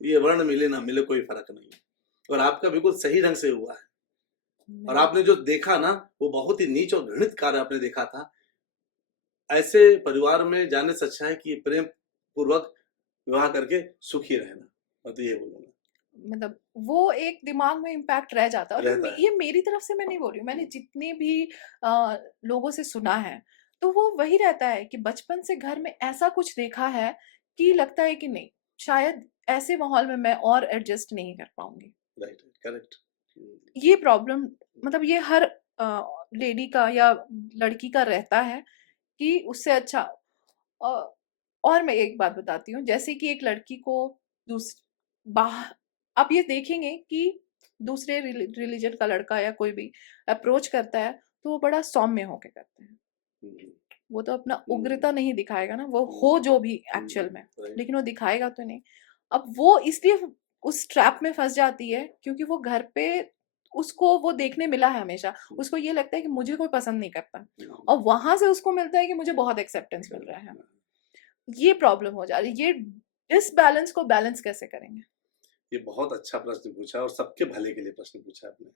ये वर्ण मिले ना मिले कोई फर्क नहीं। और आपका बिल्कुल सही ढंग से हुआ है। और आपने जो देखा ना, वो बहुत ही नीच और घृणित कार्य आपने देखा था। ऐसे परिवार में जाने से अच्छा है कि प्रेम पूर्वक विवाह करके सुखी रहना। मैं तो ये बोलूंगा, मतलब वो एक दिमाग में इम्पैक्ट रह जाता है। और ये मेरी तरफ से मैं नहीं बोल रही हूँ, मैंने जितने भी लोगों से सुना है, तो वो वही रहता है कि बचपन से घर में ऐसा कुछ देखा है कि लगता है कि नहीं, शायद ऐसे माहौल में मैं और एडजस्ट नहीं कर पाऊंगी। Right, correct. ये प्रॉब्लम, मतलब ये हर लेडी का या लड़की का रहता है कि उससे अच्छा। और मैं एक बात बताती हूँ, जैसे कि एक लड़की को आप ये देखेंगे कि दूसरे रिलीजन का लड़का या कोई भी अप्रोच करता है तो वो बड़ा सौम्य होके करते हैं। वो तो अपना उग्रता नहीं दिखाएगा ना, वो हो जो भी एक्चुअल में, लेकिन वो दिखाएगा तो नहीं। अब वो इसलिए उस ट्रैप में फंस जाती है क्योंकि वो घर पे उसको वो देखने मिला है हमेशा, उसको ये लगता है कि मुझे कोई पसंद नहीं करता, और वहां से उसको मिलता है कि मुझे बहुत एक्सेप्टेंस मिल रहा है। ये प्रॉब्लम हो जा रही है। ये इस बैलेंस को बैलेंस कैसे करेंगे? ये बहुत अच्छा प्रश्न पूछा और सबके भले के लिए प्रश्न पूछा आपने।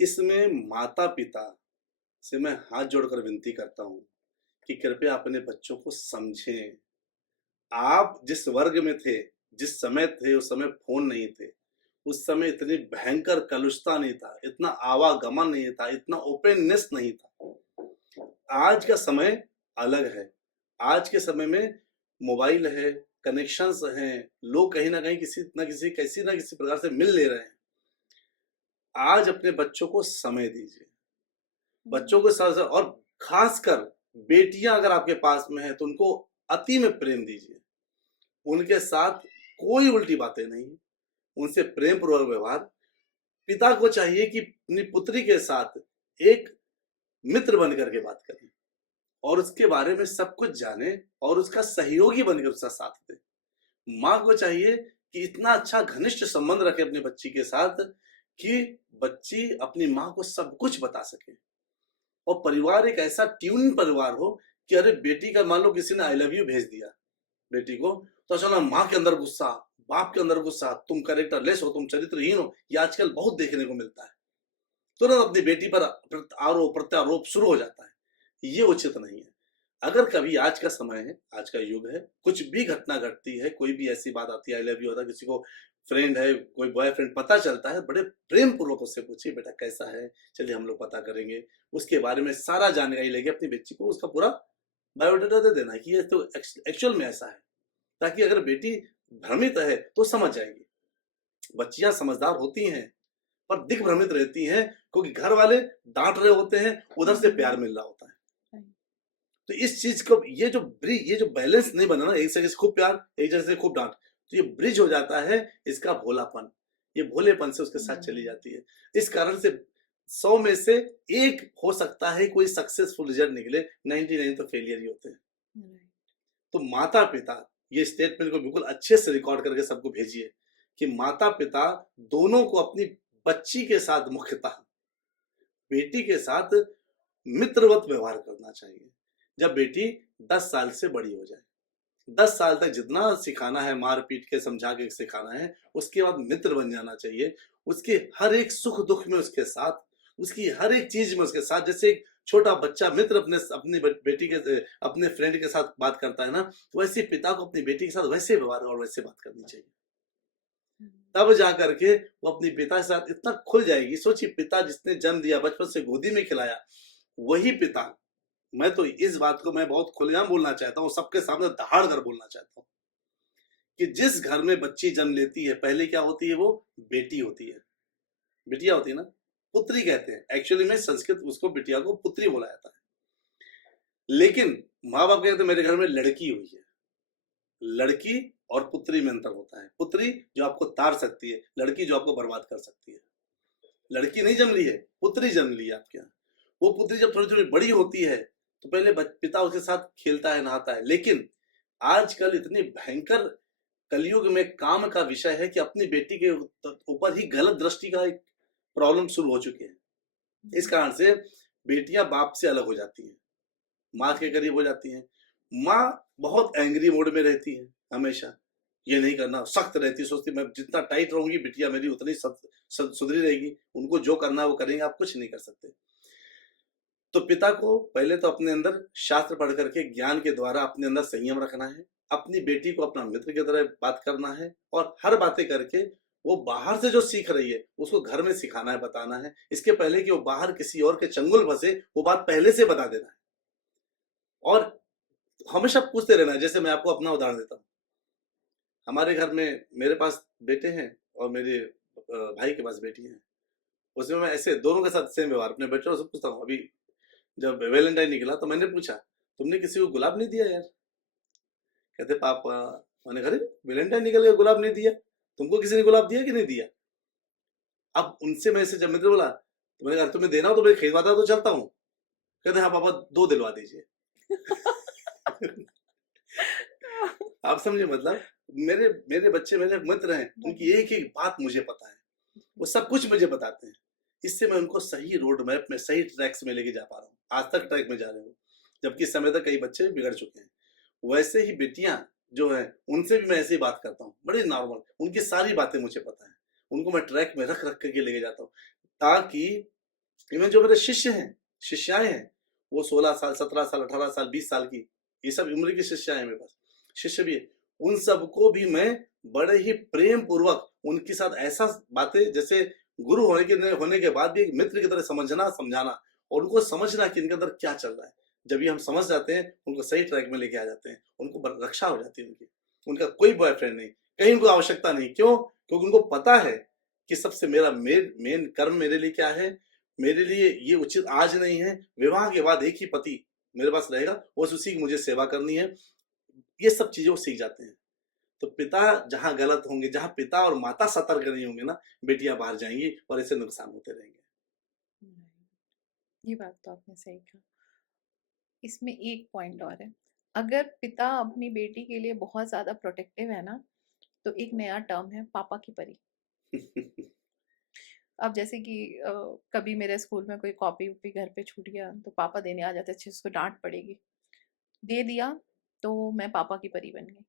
इसमें माता-पिता से मैं हाथ जोड़कर विनती करता हूँ कि कृपया अपने बच्चों को समझें। आप जिस वर्ग में थे, जिस समय थे, उस समय फ़ोन नहीं थे। उस समय इतनी भयंकर कलुषता नहीं था, इतना आवागमन नहीं था, इतना ओपननेस नहीं था। आज का समय अलग है। आज के समय में मोबाइल है, कनेक्शंस हैं, लोग कहीं न कहीं किसी न किसी प्रकार से मिल ले रहे हैं। आज अपने बच्चों को समय दीजिए। बच्चों के साथ साथ और खासकर बेटियां अगर आपके पास में है तो उनको अति में प्रेम दीजिए। उनके साथ कोई उल्टी बातें नहीं, उनसे प्रेम पूर्वक व्यवहार। पिता को चाहिए कि अपनी पुत्री के साथ एक मित्र बन करके बात करें और उसके बारे में सब कुछ जाने और उसका सहयोगी बनकर उसका साथ दे। माँ को चाहिए कि इतना अच्छा घनिष्ठ संबंध रखे अपनी बच्ची के साथ कि बच्ची अपनी माँ को सब कुछ बता सके और परिवार एक ऐसा ट्यून परिवार हो कि अरे बेटी का मान लो किसी ने आई लव यू भेज दिया बेटी को, तो अचानक माँ के अंदर गुस्सा, बाप के अंदर गुस्सा, तुम कैरेक्टरलेस हो, तुम चरित्रहीन हो। ये आजकल बहुत देखने को मिलता है। तुरंत अपनी बेटी पर आरोप प्रत्यारोप शुरू हो जाता है। ये उचित नहीं है। अगर कभी आज का समय है, आज का युग है, कुछ भी घटना घटती है, कोई भी ऐसी बात आती है, आई लव यू होता है, किसी को फ्रेंड है, कोई बॉयफ्रेंड पता चलता है, बड़े प्रेम पूर्वक उससे पूछिए बेटा कैसा है, चलिए हम लोग पता करेंगे। उसके बारे में सारा जानकारी लेके अपनी बच्ची को उसका पूरा बायोडाटा दे देना कि ये तो एक्चुअल में ऐसा है, ताकि अगर बेटी भ्रमित है तो समझ जाएगी। बच्चियां समझदार होती हैं पर दिख भ्रमित रहती हैं क्योंकि घर वाले डांट रहे होते हैं, उधर से प्यार मिल रहा होता है। तो इस चीज को ये जो बैलेंस नहीं बना ना, एक जगह से खूब प्यार, एक जगह से खूब डांट, तो ये ब्रिज हो जाता है इसका भोलापन। ये भोलेपन से उसके साथ चली जाती है। इस कारण से 100 में से 1 हो सकता है कोई सक्सेसफुल रिजल्ट निकले, 99 तो फेलियर ही होते हैं। तो माता पिता ये स्टेटमेंट को बिल्कुल अच्छे से रिकॉर्ड करके सबको भेजिए कि माता पिता दोनों को अपनी बच्ची के साथ मुख्यतः बेटी के साथ मित्रवत व्यवहार करना चाहिए। जब बेटी 10 साल से बड़ी हो जाए, 10 साल तक जितना सिखाना है, मार पीट के समझा के सिखाना है, उसके बाद मित्र बन जाना चाहिए। उसके हर एक सुख दुख में उसके साथ, उसकी हर एक चीज में उसके साथ, जैसे एक छोटा बच्चा मित्र अपनी बेटी के अपने फ्रेंड के साथ बात करता है ना, वैसे पिता को अपनी बेटी के साथ वैसे व्यवहार और वैसे बात करनी चाहिए। तब जा करके वो अपनी पिता के साथ इतना खुल जाएगी। सोचिए, पिता जिसने जन्म दिया, बचपन से गोदी में खिलाया, वही पिता, मैं तो इस बात को मैं बहुत खुलेआम बोलना चाहता हूँ, सबके सामने दहाड़ कर बोलना चाहता हूँ कि जिस घर में बच्ची जन्म लेती है, पहले क्या होती है, वो बेटी होती है, बिटिया होती है ना, पुत्री कहते हैं। एक्चुअली में संस्कृत उसको बिटिया को पुत्री बोला जाता है, लेकिन माँ बाप कहते हैं मेरे घर में लड़की हुई है। लड़की और पुत्री में अंतर होता है। पुत्री जो आपको तार सकती है, लड़की जो आपको बर्बाद कर सकती है। लड़की नहीं जन्म ली है, पुत्री जन्म ली है आपके यहाँ। वो पुत्री जब थोड़ी थोड़ी बड़ी होती है तो पहले पिता उसके साथ खेलता है, नहाता है, लेकिन आजकल इतनी भयंकर कलयुग में काम का विषय है कि अपनी बेटी के ऊपर ही गलत दृष्टि का एक प्रॉब्लम शुरू हो चुके हैं। इस कारण से बेटियां बाप से अलग हो जाती हैं, माँ के करीब हो जाती हैं। माँ बहुत एंग्री मोड में रहती है, हमेशा ये नहीं करना, सख्त रहती, सोचती मैं जितना टाइट रहूंगी बिटिया मेरी उतनी सुधरी रहेगी, उनको जो करना है वो करेंगे, आप कुछ नहीं कर सकते। तो पिता को पहले तो अपने अंदर शास्त्र पढ़ करके ज्ञान के द्वारा अपने अंदर संयम रखना है, अपनी बेटी को अपना मित्र की तरह बात करना है और हर बातें करके वो बाहर से जो सीख रही है उसको घर में सिखाना है, बताना है। इसके पहले कि वो बाहर किसी और के चंगुल फंसे, वो बात पहले से बता देना है और हमेशा पूछते रहना है। जैसे मैं आपको अपना उदाहरण देता हूँ, हमारे घर में मेरे पास बेटे हैं और मेरे भाई के पास बेटी है। उसमें मैं ऐसे दोनों के साथ सेम व्यवहार, अपने बेटों से पूछता हूँ। अभी जब वैलेंटाइन निकला तो मैंने पूछा तुमने किसी को गुलाब नहीं दिया यार? कहते पापा, मैंने कहा वैलेंटाइन निकल गया गुलाब नहीं दिया, तुमको किसी ने गुलाब दिया कि नहीं दिया? अब उनसे मैं ऐसे जब मित्र बोला तो मैंने कहा तुम्हें देना हो तो मैं खरीदवाता तो चलता हूँ। कहते हाँ पापा 2 दिलवा दीजिए। आप समझे, मतलब मेरे बच्चे मेरे मित्र हैं, उनकी एक एक बात मुझे पता है, वो सब कुछ मुझे बताते हैं। इससे मैं उनको सही रोड मैप में, सही ट्रैक्स में लेके जा पा रहा हूँ। आज तक ट्रैक में जा रहे हूँ, जबकि समय तक कई बच्चे बिगड़ चुके हैं। वैसे ही बेटियां जो है उनसे भी मैं ऐसी बात करता हूँ, बड़ी नॉर्मल, उनकी सारी बातें मुझे पता है, उनको मैं ट्रैक में रख रख करके लेके जाता हूँ ताकि इवन जो मेरे शिष्य हैं, शिष्याएं हैं, वो 16 साल, 17 साल, 18 साल, 20 साल की, ये सब उम्र की शिष्याएं हैं मेरे पास, शिष्य भी है। उन सबको भी मैं बड़े ही प्रेम पूर्वक उनके साथ ऐसा बातें, जैसे गुरु होने के बाद भी एक मित्र की तरह समझना, समझाना, और उनको समझना कि इनके अंदर क्या चल रहा है। जब ये हम समझ जाते हैं, उनको सही ट्रैक में लेके आ जाते हैं, उनको रक्षा हो जाती है उनकी। उनका कोई बॉयफ्रेंड नहीं, कहीं उनको आवश्यकता नहीं। क्यों? क्योंकि उनको पता है कि सबसे मेरा मेन कर्म मेरे लिए क्या है। मेरे लिए ये उचित आज नहीं है, विवाह के बाद एक ही पति मेरे पास रहेगा, बस उसी की मुझे सेवा करनी है। ये सब चीजें वो सीख जाते हैं। तो पिता जहां गलत होंगे, जहां पिता और माता सतर्क नहीं होंगे ना, बेटियां बाहर जाएंगी और ऐसे नुकसान होते रहेंगे। ये बात तो आपने सही कहा। इसमें एक पॉइंट और है, अगर पिता अपनी बेटी के लिए बहुत ज्यादा प्रोटेक्टिव है ना, तो एक नया टर्म है पापा की परी। अब जैसे कि कभी मेरे स्कूल में कोई कॉपी वॉपी घर पे छूट गया तो पापा देने आ जाते, अच्छे उसको डांट पड़ेगी, दे दिया तो मैं पापा की परी बन गई।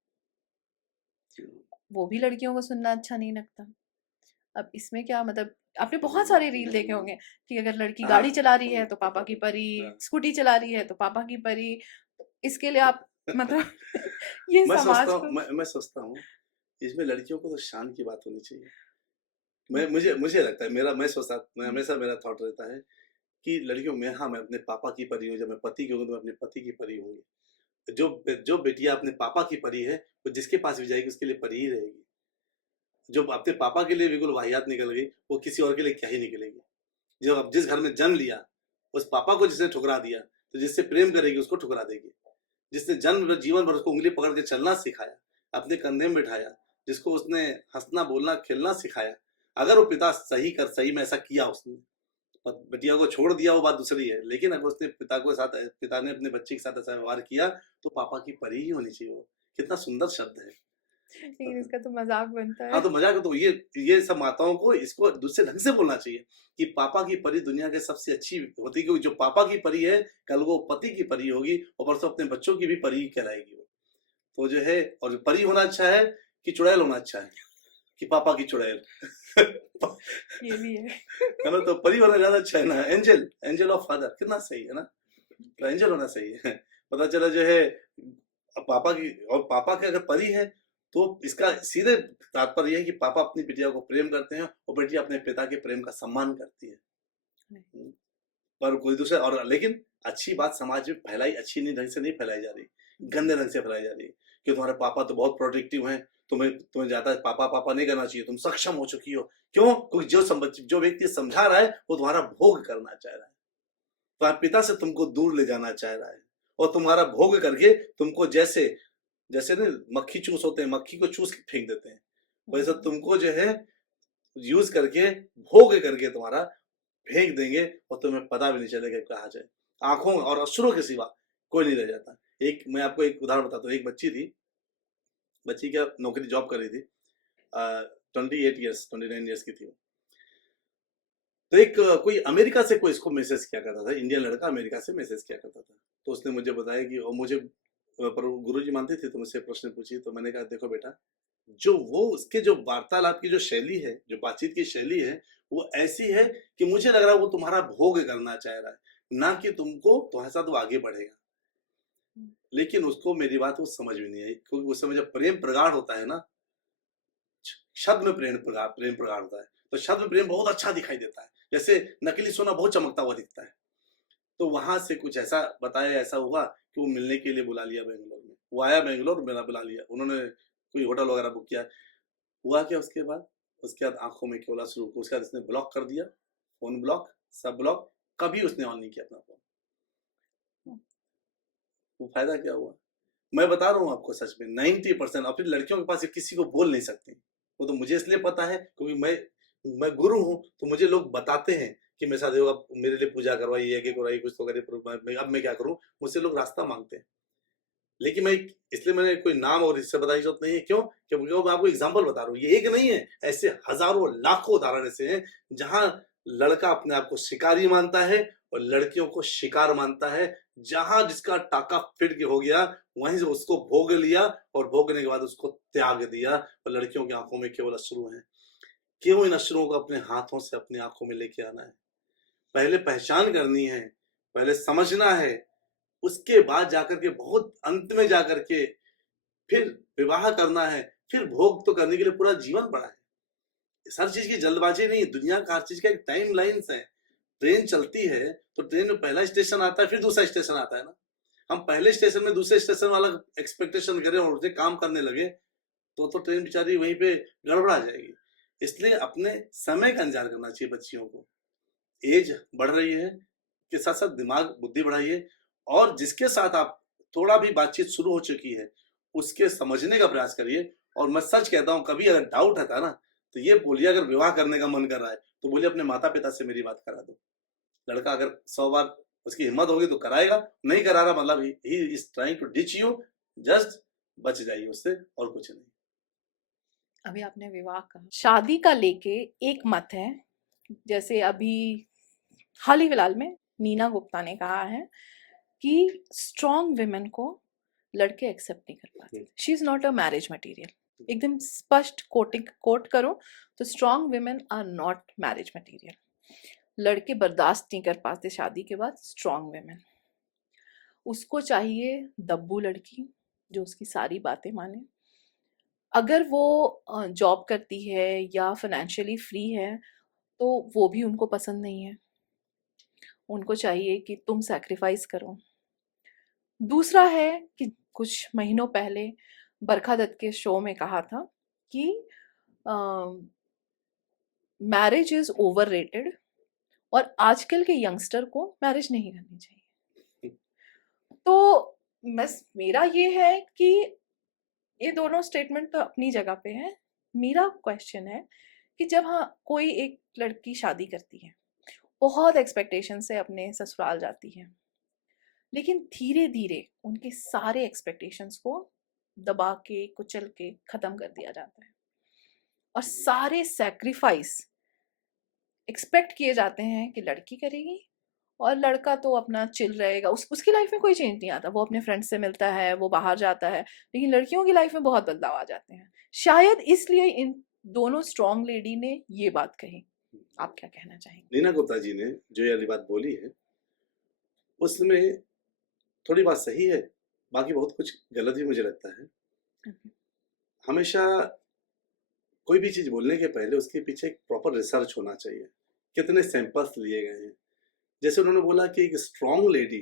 वो भी लड़कियों को सुनना अच्छा नहीं लगता। अब इसमें क्या मतलब, आपने बहुत सारे रील देखे होंगे कि अगर लड़की गाड़ी चला रही है तो पापा की परी, स्कूटी चला रही है तो पापा की परी। इसके लिए आप मतलब ये समाज को मैं सोचता हूँ इसमें लड़कियों को तो शान की बात होनी चाहिए। मुझे लगता है, मैं हमेशा मेरा थॉट रहता है कि लड़कियों में, हाँ मैं अपने पापा की परी हूँ, जब मैं पति की होंगी तो मैं अपने पति की परी होंगी। जो बेटियां अपने पापा की परी है, वो जिसके पास भी जाएगी उसके लिए परी ही रहेगी। जो अपने पापा के लिए बिल्कुल वाहियात निकल गई, वो किसी और के लिए क्या ही निकलेगी। जब अब जिस घर में जन्म लिया, उस पापा को जिसने ठुकरा दिया, तो जिससे प्रेम करेगी उसको ठुकरा देगी। जिसने जन्म जीवन भर उसको उंगली पकड़ के चलना सिखाया, अपने कंधे में बिठाया, जिसको उसने हंसना बोलना खेलना सिखाया, अगर वो पिता सही में ऐसा किया, उसने बेटिया को छोड़ दिया वो बात दूसरी है, लेकिन अगर उसने पिता ने अपने बच्चे के साथ ऐसा व्यवहार किया, तो पापा की परी ही होनी चाहिए वो। कितना सुंदर शब्द है। लेकिन इसका तो मजाक बनता हाँ, है। तो मजाक, तो ये सब माताओं को इसको दूसरे ढंग से बोलना चाहिए कि पापा की परी दुनिया के सबसे अच्छी होती है, क्योंकि जो पापा की परी है, कल वो पति की परी होगी और परसों अपने बच्चों की भी परी कहलाएगी वो। तो जो है, और परी होना अच्छा है कि चुड़ैल होना अच्छा है, कि पापा की चुड़ैल। ये भी है। है ना? तो परी होना ज्यादा अच्छा है ना। एंजल ऑफ फादर कितना सही है ना, तो एंजल होना सही है। पता चला जो है पापा की, और पापा की अगर परी है, तो इसका सीधे तात्पर्य है कि पापा अपनी बिटिया को प्रेम करते हैं और बेटिया अपने पिता के प्रेम का सम्मान करती है। पर कोई दूसरा, और लेकिन अच्छी बात समाज में फैलाई, अच्छी नहीं ढंग से नहीं फैलाई जा रही, गंदे ढंग से फैलाई जा रही है कि तुम्हारे पापा तो बहुत प्रोटेक्टिव हैं, तुम्हें ज्यादा पापा पापा नहीं करना चाहिए, तुम सक्षम हो चुकी हो। क्यों? क्योंकि जो व्यक्ति समझा रहा है वो तुम्हारा भोग करना चाह रहा है, तुम्हारे पिता से तुमको दूर ले जाना चाह रहा है, और तुम्हारा भोग करके तुमको जैसे ना मक्खी चूस होते हैं, मक्खी को चूस के फेंक देते हैं, वैसे तुमको जो है यूज करके, भोग करके तुम्हारा फेंक देंगे, और तुम्हें पता भी नहीं चलेगा कहाँ जाए। आंखों और अश्रुओं के सिवा कोई नहीं रह जाता। मैं आपको एक उदाहरण बताता हूँ। एक बच्ची थी, बच्ची क्या नौकरी जॉब कर रही थी, 29 ईयर्स की थी। तो एक कोई अमेरिका से कोई इसको मैसेज किया करता था, इंडियन लड़का अमेरिका से मैसेज किया करता था। तो उसने मुझे बताया कि, और मुझे पर गुरुजी मानते थे, तो मुझसे प्रश्न पूछी। तो मैंने कहा देखो बेटा, जो वो उसके जो वार्तालाप की जो शैली है, जो बातचीत की शैली है, वो ऐसी है कि मुझे लग रहा है वो तुम्हारा भोग करना चाह रहा है, ना कि तुमको तुम्हारे साथ वो आगे बढ़ेगा। लेकिन उसको मेरी बात वो समझ में नहीं आई, क्योंकि उस समय जब प्रेम प्रगाढ़ होता है ना, शब्द में प्रेम प्रगाढ़ होता है, तो शब्द में प्रेम बहुत अच्छा दिखाई देता है, जैसे नकली सोना बहुत चमकता हुआ दिखता है। तो वहां से कुछ ऐसा बताया, ऐसा हुआ कि वो मिलने के लिए बुला लिया बेंगलोर में। वो आया बेंगलोर, मेरा बुला लिया उन्होंने, कोई होटल वगैरह बुक किया। हुआ क्या उसके बाद आंखों में केवल शुरू, उसके बाद इसने ब्लॉक कर दिया, फोन ब्लॉक, सब ब्लॉक, कभी उसने ऑन नहीं किया अपना फोन। वो फायदा क्या हुआ? मैं बता रहा हूँ आपको, सच में 90%। और फिर लड़कियों के पास ये किसी को बोल नहीं सकती, वो तो मुझे इसलिए पता है क्योंकि मैं गुरु हूँ, तो मुझे लोग बताते हैं कि मेरे साथ देखो, आप मेरे लिए पूजा करवाइए, यज्ञ करवाइए, कुछ तो करिए, अब मैं क्या करूँ? मुझसे लोग रास्ता मांगते हैं। लेकिन मैंने कोई नाम और इससे बताने की जरूरत नहीं है। क्यों? क्योंकि मैं आपको एग्जाम्पल बता रहा हूँ, ये एक नहीं है, ऐसे हजारों लाखों उदाहरण ऐसे हैं जहां लड़का अपने आप को शिकारी मानता है और लड़कियों को शिकार मानता है। जहां जिसका टाका फिट हो गया, वहीं से उसको भोग लिया, और भोगने के बाद उसको त्याग दिया। और लड़कियों की आंखों में केवल अश्रु हैं। क्यों इन अश्रुओं को अपने हाथों से अपनी आंखों में लेके आना है? पहले पहचान करनी है, पहले समझना है, उसके बाद जाकर के बहुत अंत में जाकर के फिर विवाह करना है, फिर भोग तो करने के लिए पूरा जीवन पड़ा है। हर चीज की जल्दबाजी नहीं, दुनिया का हर चीज का एक टाइम लाइन्स है। ट्रेन चलती है तो ट्रेन में पहला स्टेशन आता है, फिर दूसरा स्टेशन आता है ना। हम पहले स्टेशन में दूसरे स्टेशन वाला एक्सपेक्टेशन करें और उसे काम करने लगे तो ट्रेन बेचारी वहीं पे गड़बड़ा जाएगी। इसलिए अपने समय का इंतजार करना चाहिए बच्चियों को। एज बढ़ रही है के साथ साथ दिमाग बुद्धि बढ़ाइए, और जिसके साथ आप थोड़ा भी बातचीत शुरू हो चुकी है उसके समझने का प्रयास करिए। और मैं सच कहता हूँ, कभी अगर डाउट आता ना तो ये बोलिए, अगर विवाह करने का मन कर रहा है तो बोलिए अपने माता पिता से मेरी बात करा दो। लड़का अगर 100 बार उसकी हिम्मत होगी तो कराएगा, नहीं करा रहा मतलब he is trying to ditch you, just बच जाइए उससे और कुछ नहीं। अभी आपने विवाह कहा, शादी का लेके एक मत है, जैसे अभी हाल ही फिलहाल में नीना गुप्ता ने कहा है कि स्ट्रॉन्ग विमेन को लड़के एक्सेप्ट नहीं कर पाते, she is not a marriage material. एकदम स्पष्ट कोट करो तो strong women are not marriage material. लड़के बर्दाश्त नहीं कर पाते शादी के बाद स्ट्रॉन्ग विमेन। उसको चाहिए दब्बू लड़की जो उसकी सारी बातें माने। अगर वो जॉब करती है या फाइनेंशियली फ्री है तो वो भी उनको पसंद नहीं है, उनको चाहिए कि तुम सैक्रिफाइस करो। दूसरा है कि कुछ महीनों पहले बरखा दत्त के शो में कहा था कि मैरिज इज ओवररेटेड और आजकल के यंगस्टर को मैरिज नहीं करनी चाहिए। तो मेरा ये है कि ये दोनों स्टेटमेंट तो अपनी जगह पे है। मेरा क्वेश्चन है कि जब हाँ कोई एक लड़की शादी करती है, बहुत एक्सपेक्टेशन से अपने ससुराल जाती है, लेकिन धीरे धीरे उनके सारे एक्सपेक्टेशंस को दबा के कुचल के खत्म कर दिया जाता है और सारे सैक्रिफाइस एक्सपेक्ट किए जाते हैं कि लड़की करेगी और लड़का तो अपना चिल रहेगा, उसकी लाइफ में कोई चेंज नहीं आता। वो अपने फ्रेंड्स से मिलता है, वो बाहर जाता है, लेकिन लड़कियों की लाइफ में बहुत बदलाव आ जाते हैं। शायद इसलिए इन दोनों स्ट्रॉन्ग लेडी ने ये बात कही। आप क्या कहना चाहेंगे? नीना गुप्ता जी ने जो ये वाली बात बोली है उसमें थोड़ी बात सही है, बाकी बहुत कुछ गलत भी मुझे लगता है। हमेशा कोई भी चीज बोलने के पहले उसके पीछे एक प्रॉपर रिसर्च होना चाहिए, कितने सैंपल्स लिए गए हैं। जैसे उन्होंने बोला कि एक स्ट्रॉन्ग लेडी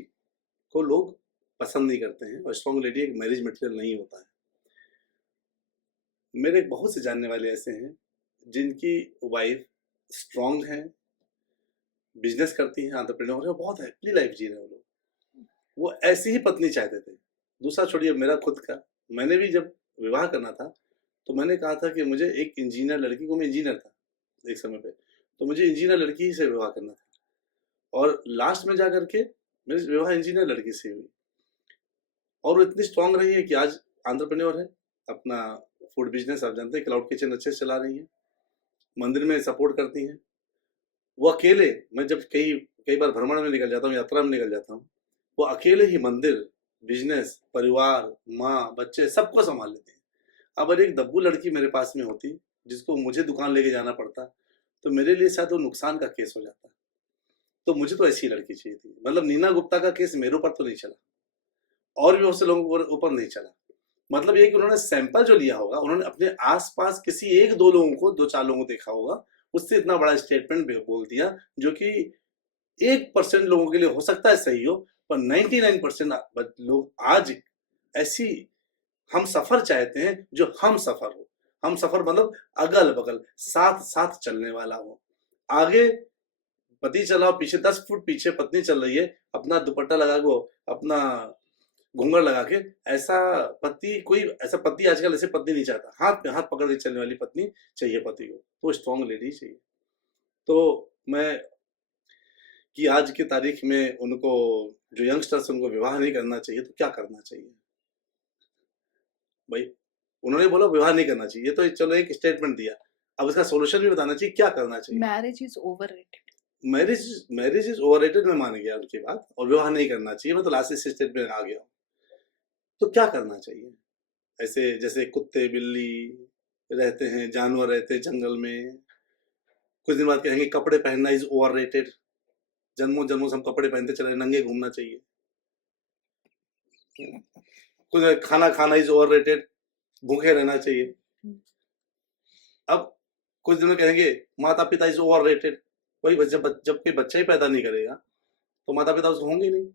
को लोग पसंद नहीं करते हैं और स्ट्रॉन्ग लेडी एक मैरिज मटेरियल नहीं होता है। मेरे बहुत से जानने वाले ऐसे हैं जिनकी वाइफ स्ट्रॉन्ग है, बिजनेस करती हैं, एंटरप्रेन्योर है, बहुत हैप्पी लाइफ जी रहे हैं लोग। वो ऐसी ही पत्नी चाहते थे। दूसरा छोड़िए, मेरा खुद का, मैंने भी जब विवाह करना था तो मैंने कहा था कि मुझे एक इंजीनियर लड़की को, मैं इंजीनियर था एक समय पे, तो मुझे इंजीनियर लड़की ही से विवाह करना था और लास्ट में जाकर के मेरी विवाह इंजीनियर लड़की से हुई और वो इतनी स्ट्रांग रही है कि आज एंटरप्रेन्योर है, अपना फूड बिजनेस आप जानते हैं, क्लाउड किचन अच्छे से चला रही है, मंदिर में सपोर्ट करती हैं। वो अकेले, मैं जब कई बार भ्रमण में निकल जाता हूँ, यात्रा में निकल जाता हूँ, वो अकेले ही मंदिर, बिजनेस, परिवार, माँ, बच्चे सबको संभाल लेते हैं। अब अगर एक दब्बू लड़की मेरे पास में होती जिसको मुझे दुकान लेके जाना पड़ता तो मेरे लिए शायद वो नुकसान का केस हो जाता। तो मुझे तो ऐसी लड़की चाहिए थी। मतलब नीना गुप्ता का केस मेरे ऊपर तो नहीं चला और भी बहुत से लोगों के ऊपर नहीं चला। मतलब ये कि उन्होंने सैंपल जो लिया होगा, उन्होंने अपने आसपास किसी एक दो लोगों को, दो चार लोगों को देखा होगा, उससे इतना बड़ा स्टेटमेंट बोल दिया जो कि 1% लोगों के लिए हो सकता है सही हो, पर 99% लोग आज ऐसी हम सफर चाहते हैं जो हम सफर हो। हम सफर मतलब अगल बगल साथ साथ चलने वाला हो। आगे पति चला, पीछे 10 फुट पीछे पत्नी चल रही है, अपना दुपट्टा लगा के, अपना घूंघट लगा के। ऐसा पति, कोई ऐसा पति आजकल ऐसे पत्नी नहीं चाहता। हाथ पे हाथ पकड़ के चलने वाली पत्नी चाहिए पति को, तो स्ट्रॉन्ग लेडी चाहिए। तो मैं कि आज की तारीख में उनको, जो यंगस्टर्स, उनको विवाह नहीं करना चाहिए तो क्या करना चाहिए भाई? उन्होंने बोला विवाह नहीं करना चाहिए, तो चलो एक स्टेटमेंट दिया, अब इसका सॉल्यूशन भी बताना चाहिए, क्या करना चाहिए। Marriage is overrated. Marriage is overrated, मैं मान गया उनकी बात, और विवाह नहीं करना चाहिए, मैं तो लास्ट स्टेट में आ गया हूँ। तो क्या करना चाहिए? ऐसे जैसे कुत्ते बिल्ली रहते हैं, जानवर रहते हैं जंगल में, कुछ दिन बाद कहेंगे कपड़े पहनना इज ओवररेटेड। जन्मों जन्मों से हम कपड़े पहनते चले, नंगे घूमना चाहिए। कुछ खाना खाना इज ओवररेटेड, भूखे रहना चाहिए। अब कुछ दिनों कहेंगे माता पिता इज ओवररेटेड, वही जब कोई बच्चा ही पैदा नहीं करेगा तो माता पिता उसको होंगे नहीं,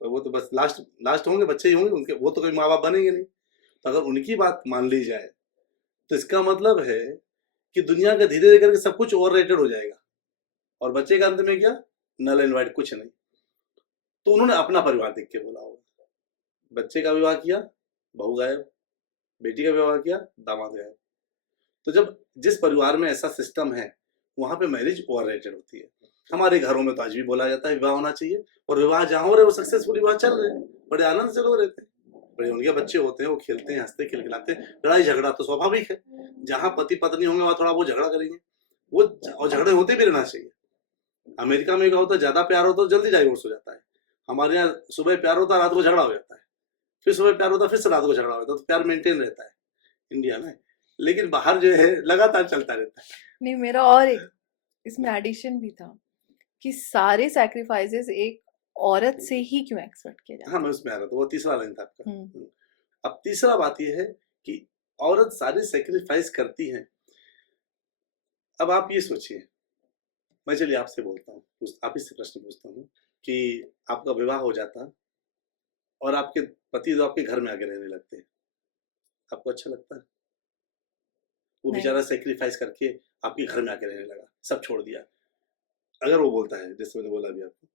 तो वो तो बस लास्ट होंगे, बच्चे ही होंगे उनके, वो तो कोई माँ बाप बनेंगे नहीं। तो अगर उनकी बात मान ली जाए तो इसका मतलब है कि दुनिया का धीरे धीरे करके सब कुछ ओवररेटेड हो जाएगा और बच्चे का अंत में क्या, नल एंड वाइट, कुछ नहीं। तो उन्होंने अपना परिवार देख के बोला होगा, बच्चे का विवाह किया बहू गायब, बेटी का विवाह किया दामाद गायब। तो जब जिस परिवार में ऐसा सिस्टम है वहां पे मैरिज ओवररेटेड होती है। हमारे घरों में तो आज भी बोला जाता है विवाह होना चाहिए, और विवाह जहां हो रहे वो सक्सेसफुल विवाह चल रहे हैं, बड़े आनंद से लोग रहते हैं, बड़े उनके बच्चे होते हैं, वो खेलते हैं, हंसते खिलखिलाते हैं। लड़ाई झगड़ा तो स्वाभाविक है, जहां पति पत्नी होंगे वहां थोड़ा वो झगड़ा करेंगे, वो और झगड़े होते भी रहना चाहिए। अमेरिका में क्या होता है, ज्यादा प्यार होता है तो जल्दी डाइवोर्स हो जाता है। हमारे यहाँ सुबह प्यार होता है रात को झगड़ा हो जाता है, फिर सुबह प्यार होता है फिर से रात को झगड़ा हो जाता है, तो प्यार मेंटेन रहता है इंडिया में। लेकिन बाहर जो है लगातार चलता रहता है। नहीं, मेरा और एक इसमें एडिशन भी था कि सारे सैक्रिफाइसेस एक औरत से ही क्यों एक्सपेक्ट किए जाते हाँ, मैं उसमें आ रहा था, वो तीसरा लाइन था आपका। हैं। अब तीसरा बात यह है कि औरत सारी सेक्रीफाइस करती है। अब आप ये सोचिए, मैं चलिए आपसे बोलता हूँ, आप ही से प्रश्न पूछता हूँ कि आपका विवाह हो जाता और आपके पति तो आपके घर में आके रहने लगते हैं, आपको अच्छा लगता है? वो नहीं। बेचारा सेक्रीफाइस करके आपके घर में आके रहने लगा, सब छोड़ दिया। अगर वो बोलता है जैसे मैंने बोला अभी आपको,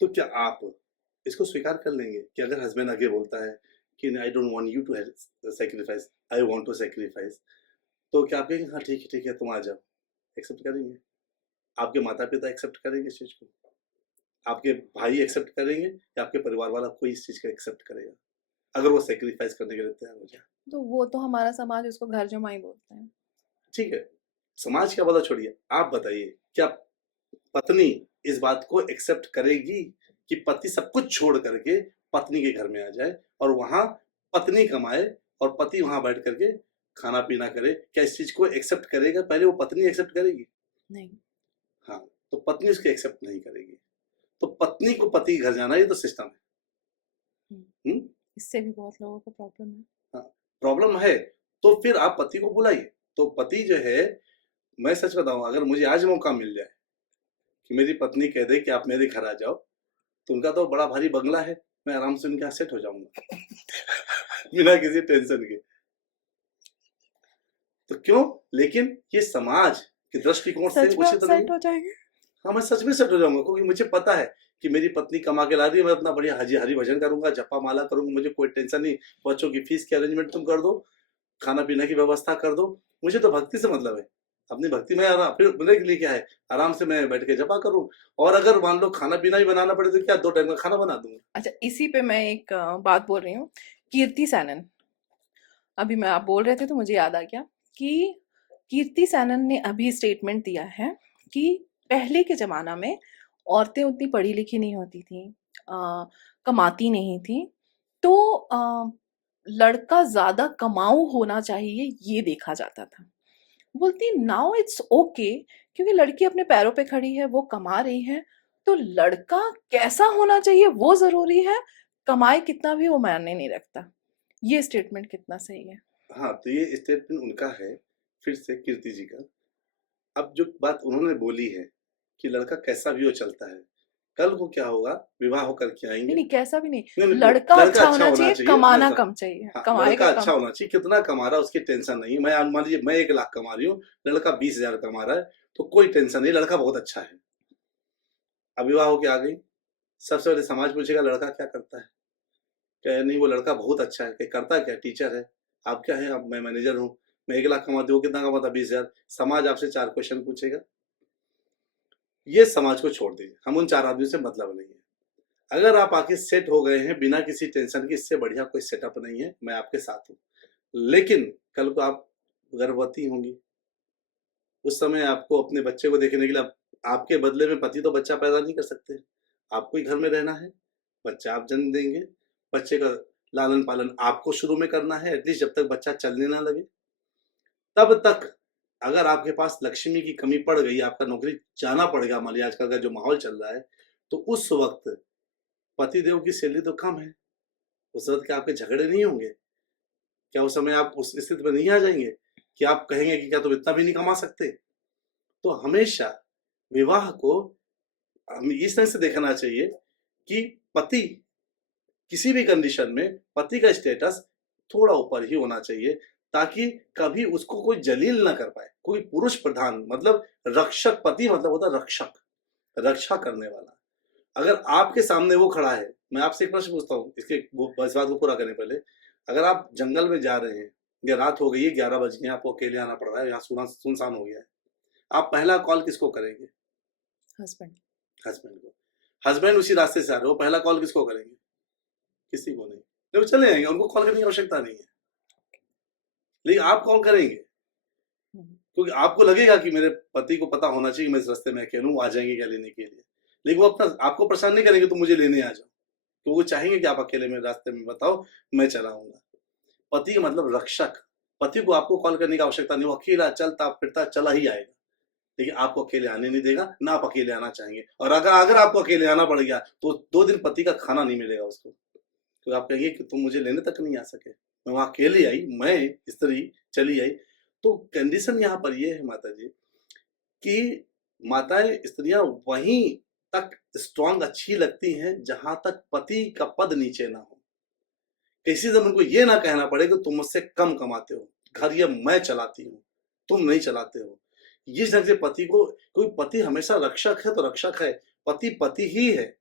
तो क्या आप इसको स्वीकार कर लेंगे कि अगर हस्बैंड आगे बोलता है कि I don't want you to sacrifice, I want to sacrifice, तो क्या आप कहेंगे हाँ ठीक है तुम आ जाओ? एक्सेप्ट करेंगे? आपके माता पिता एक्सेप्ट करेंगे इस चीज को? आपके भाई एक्सेप्ट करेंगे या आपके परिवार वाला कोई इस चीज को एक्सेप्ट करेगा अगर वो सेक्रीफाइस करने के लिए तैयार हो जाए? तो वो तो हमारा समाज उसको घर जमाई बोलते हैं। ठीक है, समाज का वाला छोड़िए, आप बताइए क्या पत्नी इस बात को एक्सेप्ट करेगी कि पति सब कुछ छोड़ करके पत्नी के घर में आ जाए और वहां पत्नी कमाए और पति वहां बैठ करके खाना पीना करे? क्या इस चीज को एक्सेप्ट करेगा? पहले वो पत्नी एक्सेप्ट करेगी? नहीं। हाँ, तो पत्नी उसको एक्सेप्ट नहीं करेगी, तो पत्नी को पति के घर जाना, ये तो सिस्टम है। इससे भी बहुत लोगों को प्रॉब्लम है। प्रॉब्लम है तो फिर आप पति को बुलाइए। तो पति जो है, मैं सच बताऊं, अगर मुझे आज मौका मिल जाए कि मेरी पत्नी कह दे कि आप मेरे घर आ जाओ, तो उनका तो बड़ा भारी बंगला है, मैं आराम से उनके यहाँ सेट हो जाऊंगा बिना किसी टेंशन के। तो क्यों? लेकिन ये समाज के दृष्टिकोण से सच में उचित नहीं। सेट हो जाएंगे। हाँ, मैं सच में सेट हो जाऊंगा, क्योंकि मुझे पता है कि मेरी पत्नी कमा के ला रही है, मैं अपना बढ़िया हरी भजन करूंगा, जपा माला करूंगा, मुझे कोई टेंशन नहीं। बच्चों की फीस की अरेंजमेंट तुम कर दो, खाना पीने की व्यवस्था कर दो, मुझे तो भक्ति से मतलब है। अपनी भक्ति में फिर मेरे के लिए क्या है, आराम से मैं बैठ के जपा करूं, और अगर मान लो खाना पीना ही बनाना पड़े तो क्या 2 टाइम का खाना बना दूंगा। अच्छा, इसी पे मैं एक बात बोल रही हूँ। कीर्ति सैनन, अभी मैं आप बोल रहे थे तो मुझे याद आ गया कि कीर्ति सैनन ने अभी स्टेटमेंट दिया है कि पहले के जमाना में औरतें उतनी पढ़ी लिखी नहीं होती थी, कमाती नहीं थी, तो लड़का ज्यादा कमाऊ होना चाहिए ये देखा जाता था। बोलती नाउ इट्स ओके, क्योंकि लड़की अपने पैरों पे खड़ी है, वो कमा रही है, तो लड़का कैसा होना चाहिए वो जरूरी है, कमाए कितना भी वो मायने नहीं रखता। ये स्टेटमेंट कितना सही है? हाँ, तो ये स्टेटमेंट उनका है, फिर से कीर्ति जी का। अब जो बात उन्होंने बोली है कि लड़का कैसा भी हो चलता है, कल को क्या होगा, विवाह होकर के आएंगे। नहीं, कैसा भी नहीं, नहीं, लड़का अच्छा होना चाहिए, कमाना कम चाहिए, हाँ, कमाएगा लड़का अच्छा कम। होना चाहिए, कितना कमा रहा है उसकी टेंशन नहीं। मैं मान लीजिए मैं 1 लाख कमा रही हूँ, लड़का 20,000 कमा रहा है, तो कोई टेंशन नहीं, लड़का बहुत अच्छा है। अब विवाह होके आ गई, सबसे पहले समाज पूछेगा लड़का क्या करता है, क्या नहीं वो लड़का बहुत अच्छा है, क्या करता क्या, टीचर है, आप क्या है, अब मैं मैनेजर हूँ, मैं 1 लाख कमाती हूँ, कितना कमाता, 20,000। समाज आपसे 4 क्वेश्चन पूछेगा। ये समाज को छोड़ दीजिए, हम उन 4 आदमियों से मतलब नहीं है। अगर आप आके सेट हो गए हैं बिना किसी टेंशन के, इससे बढ़िया कोई सेटअप नहीं है, मैं आपके साथ हूँ। लेकिन कल को आप गर्भवती होंगी, उस समय आपको अपने बच्चे को देखने के लिए आपके बदले में पति तो बच्चा पैदा नहीं कर सकते, आपको ही घर में रहना है, बच्चा आप जन्म देंगे, बच्चे का लालन पालन आपको शुरू में करना है, एटलीस्ट जब तक बच्चा चलने ना लगे, तब तक अगर आपके पास लक्ष्मी की कमी पड़ गई, आपका नौकरी जाना पड़ेगा, मान लीजिए आजकल का जो माहौल चल रहा है, तो उस वक्त पतिदेव की सैलरी तो कम है, उस वक्त क्या आपके झगड़े नहीं होंगे? क्या उस समय आप उस स्थिति में नहीं आ जाएंगे कि आप कहेंगे कि क्या तुम इतना भी नहीं कमा सकते? तो हमेशा विवाह को हमें इस तरह से देखना चाहिए कि पति किसी भी कंडीशन में पति का स्टेटस थोड़ा ऊपर ही होना चाहिए, ताकि कभी उसको कोई जलील ना कर पाए। कोई पुरुष प्रधान मतलब रक्षक, पति मतलब होता है रक्षक, रक्षा करने वाला। अगर आपके सामने वो खड़ा है, मैं आपसे एक प्रश्न पूछता हूँ इसके इस बात को पूरा करने पहले, अगर आप जंगल में जा रहे हैं या रात हो गई है, 11 बज गए, आपको अकेले आना पड़ रहा है, यहाँ सुनसान हो गया है, आप पहला कॉल किसको करेंगे? हस्बैंड। हस्बैंड को। हस्बैंड उसी रास्ते से आ रहे हो, पहला कॉल किसको करेंगे? किसी को नहीं, वो चले जाएंगे, उनको कॉल करने की आवश्यकता नहीं है। लेकिन आप कॉल करेंगे क्योंकि आपको लगेगा कि मेरे पति को पता होना चाहिए मैं इस रास्ते में अकेले हूँ, आ जाएंगे क्या लेने के लिए। लेकिन वो अपना आपको परेशान नहीं करेंगे तो मुझे लेने आ जाओ, तो वो चाहेंगे कि आप अकेले में रास्ते में बताओ, मैं चलाऊंगा। पति मतलब रक्षक। पति को आपको कॉल करने की आवश्यकता नहीं, वो अकेला चलता फिरता चला ही आएगा, लेकिन आपको अकेले आने नहीं देगा, ना आप अकेले आना चाहेंगे। और अगर आपको अकेले आना पड़ गया तो 2 दिन पति का खाना नहीं मिलेगा उसको, तो आप कहेंगे कि तुम मुझे लेने तक नहीं आ सके, मैं वहां अकेले आई, मैं स्त्री चली आई। तो कंडीशन यहाँ पर ये है माता जी कि माताएं स्त्रियां वहीं तक स्ट्रांग अच्छी लगती हैं जहां तक पति का पद नीचे ना हो। किसी से उनको ये ना कहना पड़े कि तुम मुझसे कम कमाते हो, घर ये मैं चलाती हूँ, तुम नहीं चलाते हो। इस ढंग से पति को, कोई पति हमेशा रक्षक है तो रक्षक है, पति पति ही है।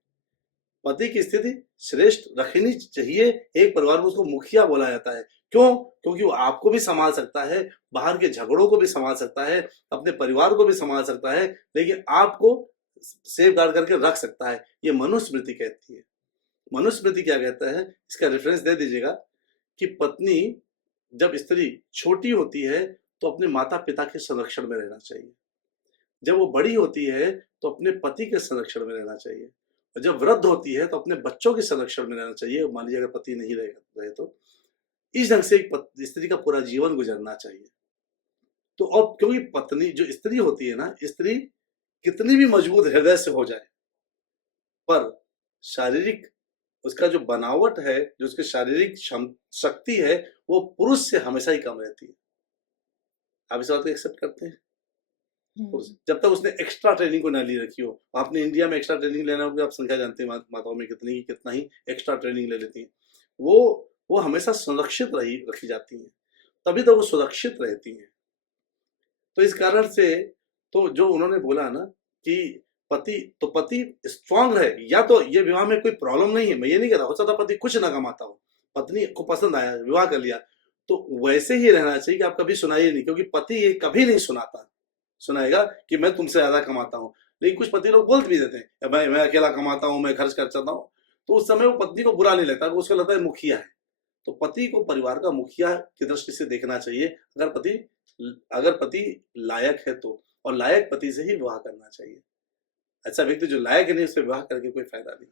पति की स्थिति श्रेष्ठ रखनी चाहिए। एक परिवार में उसको मुखिया बोला जाता है। क्यों? क्योंकि वो आपको भी संभाल सकता है, बाहर के झगड़ों को भी संभाल सकता है, अपने परिवार को भी संभाल सकता है, लेकिन आपको सेफ गार्ड करके रख सकता है। ये मनुस्मृति कहती है। मनुस्मृति क्या कहता है, इसका रेफरेंस दे दीजिएगा कि पत्नी जब स्त्री छोटी होती है तो अपने माता पिता के संरक्षण में रहना चाहिए, जब वो बड़ी होती है तो अपने पति के संरक्षण में रहना चाहिए, और जब वृद्ध होती है तो अपने बच्चों के संरक्षण में रहना चाहिए। मान लीजिए अगर पति नहीं रहे तो इस ढंग से एक स्त्री का पूरा जीवन गुजरना चाहिए। तो अब क्योंकि पत्नी जो स्त्री होती है ना, स्त्री कितनी भी मजबूत हृदय से हो जाए, पर शारीरिक उसका जो बनावट है, जो उसकी शारीरिक शक्ति है, वो पुरुष से हमेशा ही कम रहती है। आप इस बात को एक्सेप्ट करते हैं? जब तक उसने एक्स्ट्रा ट्रेनिंग को ना ली रखी हो। आपने इंडिया में एक्स्ट्रा ट्रेनिंग लेना होगा, आप संख्या जानते हैं माताओं में कितना ही एक्स्ट्रा ट्रेनिंग ले लेती हैं। वो हमेशा सुरक्षित रखी जाती हैं, तभी तो वो सुरक्षित रहती हैं। तो इस कारण से तो जो उन्होंने बोला ना कि पति स्ट्रांग रहे, या तो ये विवाह में कोई प्रॉब्लम नहीं है, मैं ये नहीं कह रहा, हो सकता पति कुछ ना कमाता हो, पत्नी को पसंद आया, विवाह कर लिया, तो वैसे ही रहना चाहिए कि आप कभी सुनाइए नहीं, क्योंकि पति ये कभी नहीं सुनाएगा कि मैं तुमसे ज्यादा कमाता हूँ। लेकिन कुछ पति लोग बोल भी देते हैं, मैं अकेला कमाता हूँ, मैं खर्च कर सकता हूँ, तो उस समय वो पत्नी को बुरा नहीं लगता, उसको लगता है मुखिया है। तो पति को परिवार का मुखिया की दृष्टि से देखना चाहिए, अगर पति लायक है तो, और लायक पति से ही विवाह करना चाहिए। ऐसा व्यक्ति जो लायक नहीं, उससे विवाह करके कोई फायदा नहीं।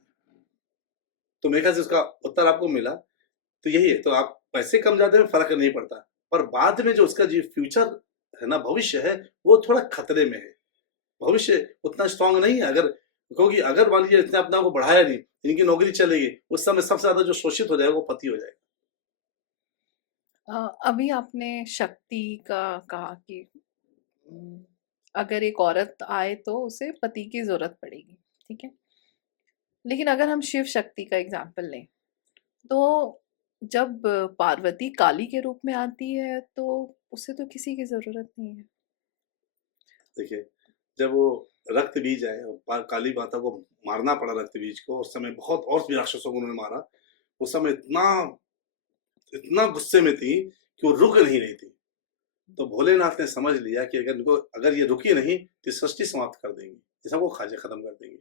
तो मेरे ख्याल से उसका उत्तर आपको मिला, तो यही है। तो आप पैसे कम ज्यादा में फर्क नहीं पड़ता, पर बाद में जो उसका जो फ्यूचर है ना, भविष्य है, वो थोड़ा खतरे में है। भविष्य उतना स्ट्रांग नहीं है, क्योंकि अगर मान लीजिए इसने अपना को बढ़ाया नहीं, इनकी नौकरी चलेगी, उस समय सबसे ज्यादा जो शोषित हो जाएगा वो पति हो जाएगा। अभी आपने शक्ति का कहा कि अगर एक औरत आए तो उसे पति की जरूरत पड़ेगी, ठीक है। लेकिन अगर हम शिव शक्ति का एग्जाम्पल लें, तो जब पार्वती काली के रूप में आती है तो उसे तो किसी की जरूरत नहीं है। देखिए, जब वो रक्त बीज आए और काली माता को मारना पड़ा रक्त बीज को, उस समय बहुत और भी राक्षसों को उन्होंने मारा, उस समय इतना गुस्से में थी कि वो रुक नहीं रही थी। तो भोलेनाथ ने समझ लिया कि अगर ये रुकी नहीं तो सृष्टि समाप्त कर देंगी, ये सबको खत्म कर देंगी।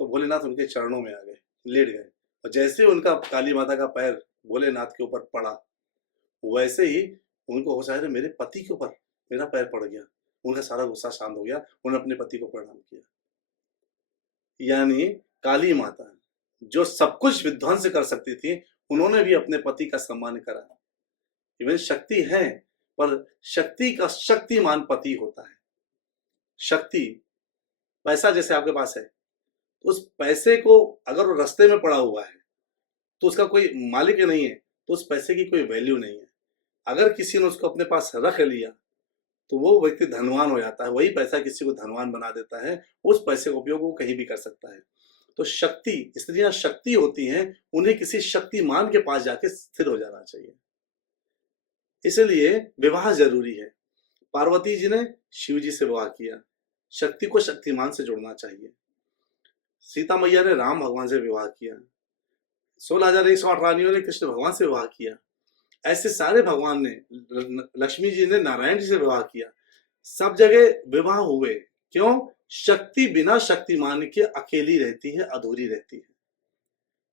तो भोलेनाथ उनके चरणों में आ गए, लेट गए, और जैसे उनका काली माता का पैर भोलेनाथ के ऊपर पड़ा, वैसे ही उनको होश आया, मेरे पति के ऊपर मेरा पैर पड़ गया। उनका सारा गुस्सा शांत हो गया, उन्होंने अपने पति को प्रणाम किया। यानी काली माता जो सब कुछ विध्वंस कर सकती थी, उन्होंने भी अपने पति का सम्मान करा। इवन शक्ति है, पर शक्ति का शक्तिमान पति होता है। शक्ति, पैसा जैसे आपके पास है, उस पैसे को अगर वो रास्ते में पड़ा हुआ है तो उसका कोई मालिक नहीं है, तो उस पैसे की कोई वैल्यू नहीं है। अगर किसी ने उसको अपने पास रख लिया तो वो व्यक्ति धनवान हो जाता है। वही पैसा किसी को धनवान बना देता है। उस पैसे का उपयोग वो कहीं भी कर सकता है। तो शक्ति, स्त्रियां शक्ति होती हैं, उन्हें किसी शक्तिमान के पास जाके स्थिर हो जाना चाहिए। इसलिए विवाह जरूरी है। पार्वती जी ने शिव जी से विवाह किया, शक्ति को शक्तिमान से जोड़ना चाहिए। सीता मैया ने राम भगवान से विवाह किया, 16,108 रानियों ने कृष्ण भगवान से विवाह किया। ऐसे सारे भगवान ने, लक्ष्मी जी ने नारायण जी से विवाह किया। सब जगह विवाह हुए। क्यों? शक्ति बिना शक्तिमान के अकेली रहती है, अधूरी रहती है।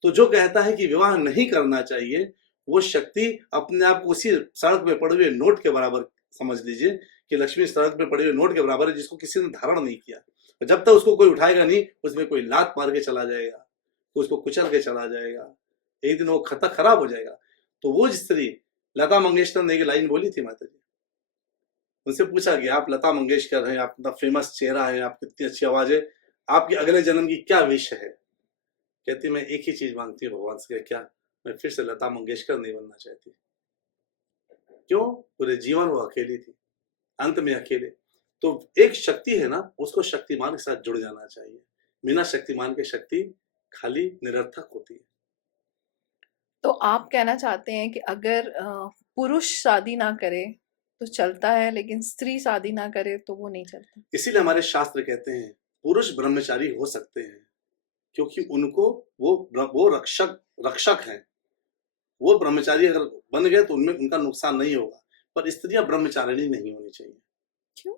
तो जो कहता है कि विवाह नहीं करना चाहिए, वो शक्ति अपने आप को उसी सड़क में पड़े हुए नोट के बराबर समझ लीजिए कि लक्ष्मी सड़क में पड़े हुए नोट के बराबर है, जिसको किसी ने धारण नहीं किया। जब तक उसको कोई उठाएगा नहीं, उसमें कोई लात मार के चला जाएगा, उसको कुचल के चला जाएगा, एक दिन वो खता खराब हो जाएगा। तो वो स्त्री, लता मंगेशकर ने एक लाइन बोली थी माता जी, उनसे पूछा कि आप लता मंगेशकर हैं, आप इतना फेमस चेहरा है, आप कितनी अच्छी आवाज है, आपकी अगले जन्म की क्या विश है? कहती मैं एक ही चीज मांगती हूँ भगवान से, क्या? मैं फिर से लता मंगेशकर नहीं बनना चाहती। क्यों? पूरे जीवन वो अकेली थी, अंत में अकेले। तो एक शक्ति है ना, उसको शक्तिमान के साथ जुड़ जाना चाहिए। बिना शक्तिमान के शक्ति खाली निरर्थक होती है। तो आप कहना चाहते हैं कि अगर पुरुष शादी ना करे तो चलता है, लेकिन स्त्री शादी ना करे तो वो नहीं चलता। इसीलिए हमारे शास्त्र कहते हैं पुरुष ब्रह्मचारी हो सकते हैं, क्योंकि उनको वो रक्षक हैं। वो ब्रह्मचारी अगर बन गए तो उनमें उनका नुकसान नहीं होगा। पर स्त्रियां ब्रह्मचारिणी नहीं होनी चाहिए। क्यों?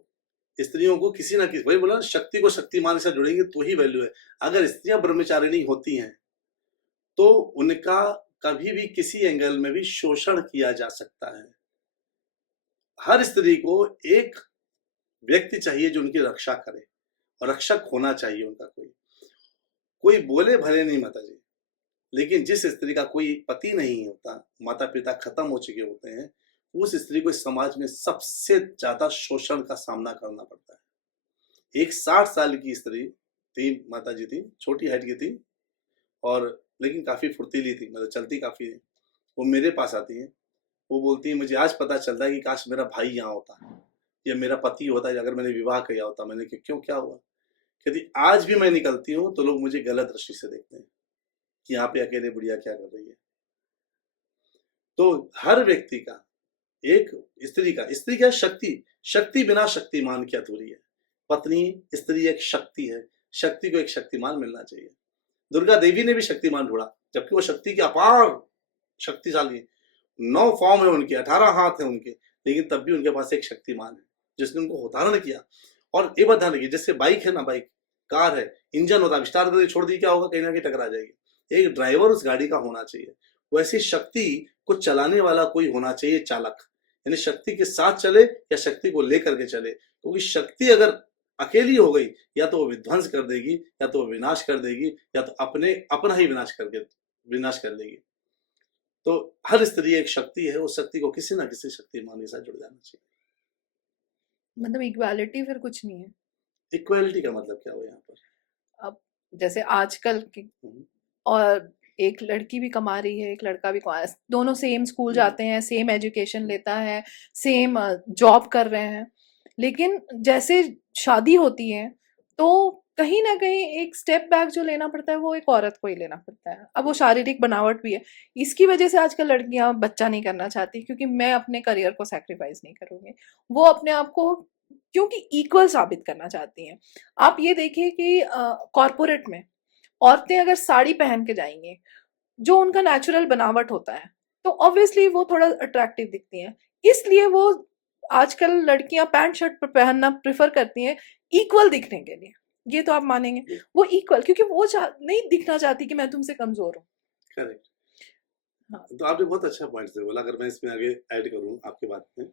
स्त्रियों को किसी ना किसी, वही बोला, शक्ति को शक्तिमान से जुड़ेंगे तो ही वैल्यू है। अगर स्त्रियां ब्रह्मचारिणी होती हैं तो उनका कभी भी किसी एंगल में भी शोषण किया जा सकता है। हर स्त्री को एक व्यक्ति चाहिए जो उनकी रक्षा करे, और रक्षक होना चाहिए उनका। कोई बोले भले नहीं माता जी, लेकिन जिस स्त्री का कोई पति नहीं होता, माता पिता खत्म हो चुके होते हैं, उस स्त्री को इस समाज में सबसे ज्यादा शोषण का सामना करना पड़ता है। एक 60 साल की स्त्री थी, माता जी थी, छोटी हाइट की थी, और लेकिन काफी फुर्तीली थी, मतलब चलती काफी है। वो मेरे पास आती है, वो बोलती है मुझे आज पता चलता है कि काश मेरा भाई यहाँ होता या मेरा पति होता, या अगर मैंने विवाह किया होता। मैंने कहा क्यों, क्या हुआ? कहती आज भी मैं निकलती हूँ तो लोग मुझे गलत दृष्टि से देखते हैं कि यहाँ पे अकेले बुढ़िया क्या कर रही है। तो हर व्यक्ति का, एक स्त्री का शक्ति बिना शक्तिमान की अधूरी है। पत्नी स्त्री एक शक्ति है, शक्ति को एक शक्तिमान मिलना चाहिए। दुर्गा देवी ने भी शक्तिमान ढूंढा, जबकि वो शक्ति की अपार शक्तिशाली है। 9 फॉर्म है उनके, 18 हाथ है उनके, लेकिन तब भी उनके पास एक शक्तिमान है जिसने उनको धारण किया। और ये बात ध्यान रखिए, जैसे बाइक है ना, बाइक कार है, इंजन होता है, स्टार्ट करके छोड़ दी क्या होगा, कहीं ना कहीं टकरा जाएगी। एक ड्राइवर उस गाड़ी का होना चाहिए। वैसे शक्ति को चलाने वाला कोई होना चाहिए, चालक, यानी शक्ति के साथ चले या शक्ति को लेकर के चले। क्योंकि शक्ति अगर अकेली हो गई, या तो वो विध्वंस कर देगी, या तो वो विनाश कर देगी, या तो अपना ही विनाश कर देगी। तो हर स्त्री एक शक्ति है, उस शक्ति को किसी ना किसी शक्तिमान के साथ जुड़ जाना चाहिए। मतलब इक्वालिटी फिर कुछ नहीं है। इक्वालिटी का मतलब क्या हुआ यहाँ पर? अब जैसे आजकल की, और एक लड़की भी कमा रही है, एक लड़का भी कमा रहा है, दोनों सेम स्कूल जाते हैं, सेम एजुकेशन लेता है, सेम जॉब कर रहे हैं, लेकिन जैसे शादी होती है तो कहीं ना कहीं एक स्टेप बैक जो लेना पड़ता है वो एक औरत को ही लेना पड़ता है। अब वो शारीरिक बनावट भी है, इसकी वजह से आजकल लड़कियां बच्चा नहीं करना चाहती, क्योंकि मैं अपने करियर को सैक्रिफाइस नहीं करूंगी। वो अपने आप को क्योंकि इक्वल साबित करना चाहती हैं। आप ये देखिए कि कॉर्पोरेट में औरतें अगर साड़ी पहन के जाएंगी, जो उनका नेचुरल बनावट होता है, तो ऑब्वियसली वो थोड़ा अट्रैक्टिव दिखती हैं। इसलिए वो आजकल लड़कियां पैंट शर्ट पहनना प्रेफर करती हैं इक्वल दिखने के लिए। ये तो आप मानेंगे, वो इक्वल, क्योंकि वो नहीं दिखना चाहती कि मैं तुमसे कमजोर हूँ। करेक्ट। हाँ। तो आपने बहुत अच्छा पॉइंट से बोला। अगर मैं इसमें आगे ऐड करूं आपकी बात में,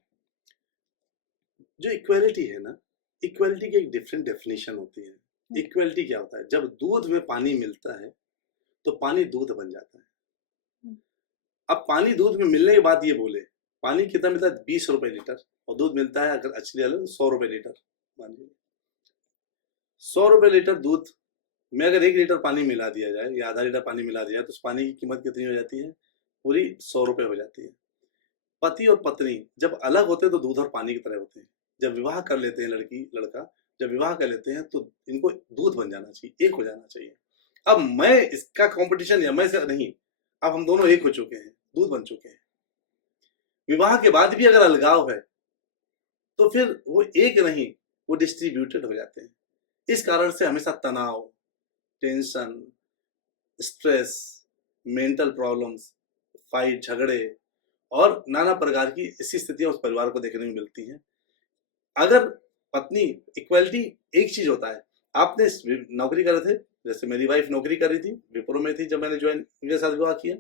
जो इक्वालिटी है ना, इक्वालिटी की एक डिफरेंट डेफिनेशन होती है। इक्वालिटी क्या होता है? जब दूध में पानी मिलता है तो पानी दूध बन जाता है। अब पानी दूध में मिलने के बाद ये बोले पानी कितना मिलता है? 20 रुपए लीटर। और दूध मिलता है अगर अच्छी डाले तो 100 रुपए लीटर। मान लीजिए 100 रुपए लीटर दूध में अगर 1 लीटर पानी मिला दिया जाए या आधा लीटर पानी मिला दिया जाए तो उस पानी की कीमत कितनी हो जाती है? पूरी 100 रुपए हो जाती है। पति और पत्नी जब अलग होते हैं तो दूध और पानी की तरह होते हैं। जब विवाह कर लेते हैं लड़की लड़का, जब विवाह कर लेते हैं तो इनको दूध बन जाना चाहिए, एक हो जाना चाहिए। अब मैं इसका कंपटीशन या मैं इसका नहीं, अब हम दोनों एक हो चुके हैं, दूध बन चुके हैं। विवाह के बाद भी अगर अलगाव है तो फिर वो एक नहीं, वो डिस्ट्रीब्यूटेड हो जाते हैं। इस कारण से हमेशा तनाव, tension, stress, mental problems, fight, झगड़े और नाना प्रकार की ऐसी स्थितियां उस परिवार को देखने में मिलती हैं। अगर पत्नी इक्वलिटी, एक चीज होता है, आपने नौकरी कर रहे थे, जैसे मेरी वाइफ नौकरी कर रही थी, विप्रो में थी जब मैंने ज्वाइन उनके साथ विवाह किया।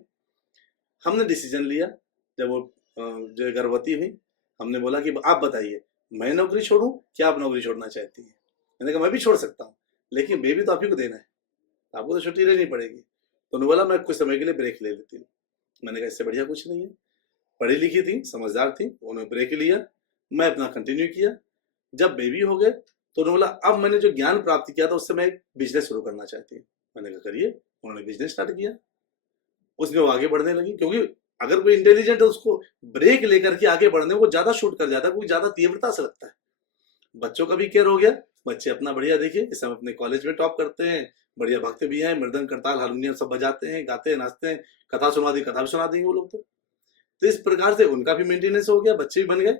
हमने डिसीजन लिया जब वो जो गर्भवती हुई, हमने बोला कि आप बताइए मैं नौकरी छोड़ूं क्या आप नौकरी छोड़ना चाहती हैं? मैंने कहा मैं भी छोड़ सकता हूँ, लेकिन बेबी तो आप ही को देना है, आपको तो छुट्टी लेनी पड़ेगी। तो उन्होंने बोला मैं कुछ समय के लिए ब्रेक ले लेती हूँ। मैंने कहा इससे बढ़िया कुछ नहीं है। पढ़ी लिखी थी, समझदार थी, उन्होंने ब्रेक लिया, मैं अपना कंटिन्यू किया। जब बेबी हो गए तो उन्होंने बोला अब मैंने जो ज्ञान प्राप्त किया था उससे मैं एक बिजनेस शुरू करना चाहती हूँ। मैंने कहा करिए। उन्होंने बिजनेस स्टार्ट किया, उसमें वो आगे बढ़ने लगी, क्योंकि अगर कोई इंटेलिजेंट है उसको ब्रेक लेकर के आगे बढ़ने को ज्यादा शूट कर जाता है, कोई ज्यादा तीव्रता से लगता है। बच्चों का भी केयर हो गया, बच्चे अपना बढ़िया देखिए, इस समय अपने कॉलेज में टॉप करते हैं, बढ़िया भक्त भी हैं, मृदंग करताल हारमोनियम सब बजाते हैं, गाते हैं, नाचते हैं, कथा सुना दी, कथा भी सुना देंगे वो लोग। तो इस प्रकार से उनका भी मेंटेनेंस हो गया, बच्चे भी बन गए,